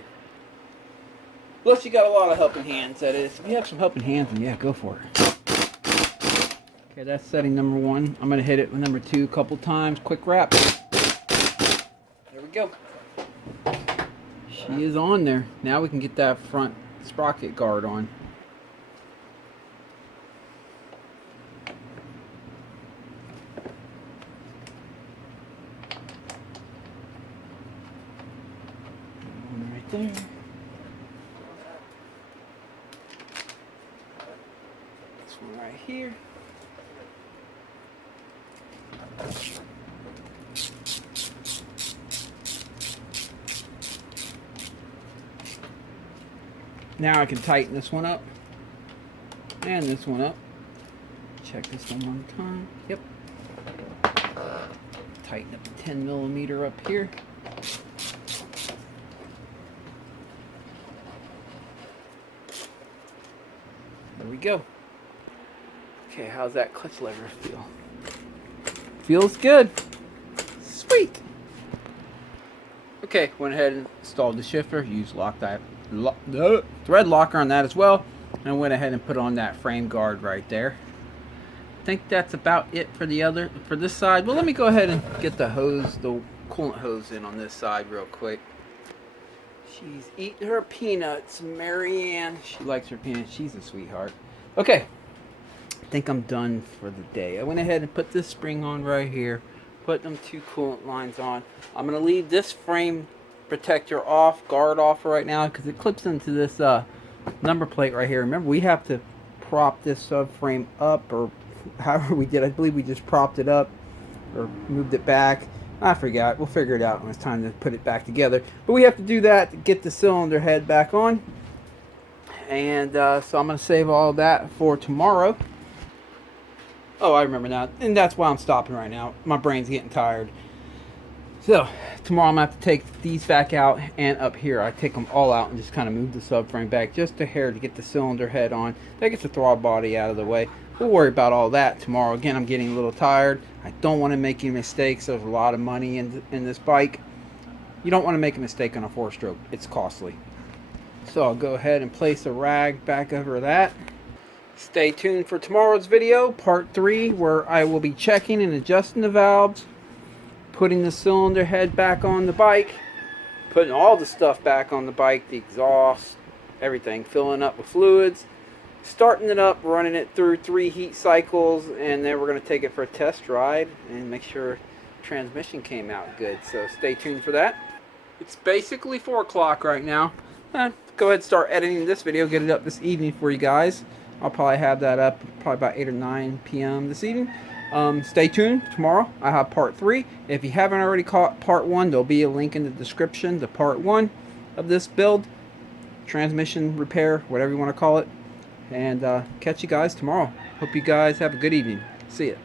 Unless you got a lot of helping hands, that is. If you have some helping hands, then yeah, go for it. Okay, that's setting number 1. I'm going to hit it with number 2 a couple times. Quick wrap. There we go. She is on there. Now we can get that front sprocket guard on. One right there. This one right here. Now I can tighten this one up and this one up. Check this one time. Yep. Tighten up the 10mm up here. There we go. Okay, how's that clutch lever feel? Feels good. Sweet. Okay, went ahead and installed the shifter. Used thread locker on that as well, and I went ahead and put on that frame guard right there. I think that's about it for this side. Well, let me go ahead and get the coolant hose in on this side real quick. She's eating her peanuts, Marianne. She likes her peanuts. She's a sweetheart. Okay, I think I'm done for the day. I went ahead and put this spring on right here, put them 2 coolant lines on. I'm gonna leave this frame protector guard off right now, because it clips into this number plate right here. Remember, we have to prop this subframe up, or however we did. I believe we just propped it up or moved it back. I forgot. We'll figure it out when it's time to put it back together. But we have to do that to get the cylinder head back on. And so I'm going to save all that for tomorrow. Oh, I remember now. And that's why I'm stopping right now. My brain's getting tired. So tomorrow I'm going to have to take these back out, and up here I take them all out and just kind of move the subframe back just a hair to get the cylinder head on. That gets the throttle body out of the way. We'll worry about all that tomorrow. Again, I'm getting a little tired. I don't want to make any mistakes. There's a lot of money in this bike. You don't want to make a mistake on a 4-stroke. It's costly. So I'll go ahead and place a rag back over that. Stay tuned for tomorrow's video, part 3, where I will be checking and adjusting the valves, putting the cylinder head back on the bike, putting all the stuff back on the bike, the exhaust, everything, filling up with fluids, starting it up, running it through 3 heat cycles, and then we're going to take it for a test ride and make sure transmission came out good. So stay tuned for that. It's basically 4 o'clock right now. Go ahead and start editing this video, get it up this evening for you guys. I'll probably have that up probably about 8 or 9 p.m. this evening. Stay tuned. Tomorrow I have part 3. If you haven't already caught part 1, there'll be a link in the description to part 1 of this build. Transmission repair, whatever you want to call it. And catch you guys tomorrow. Hope you guys have a good evening. See ya.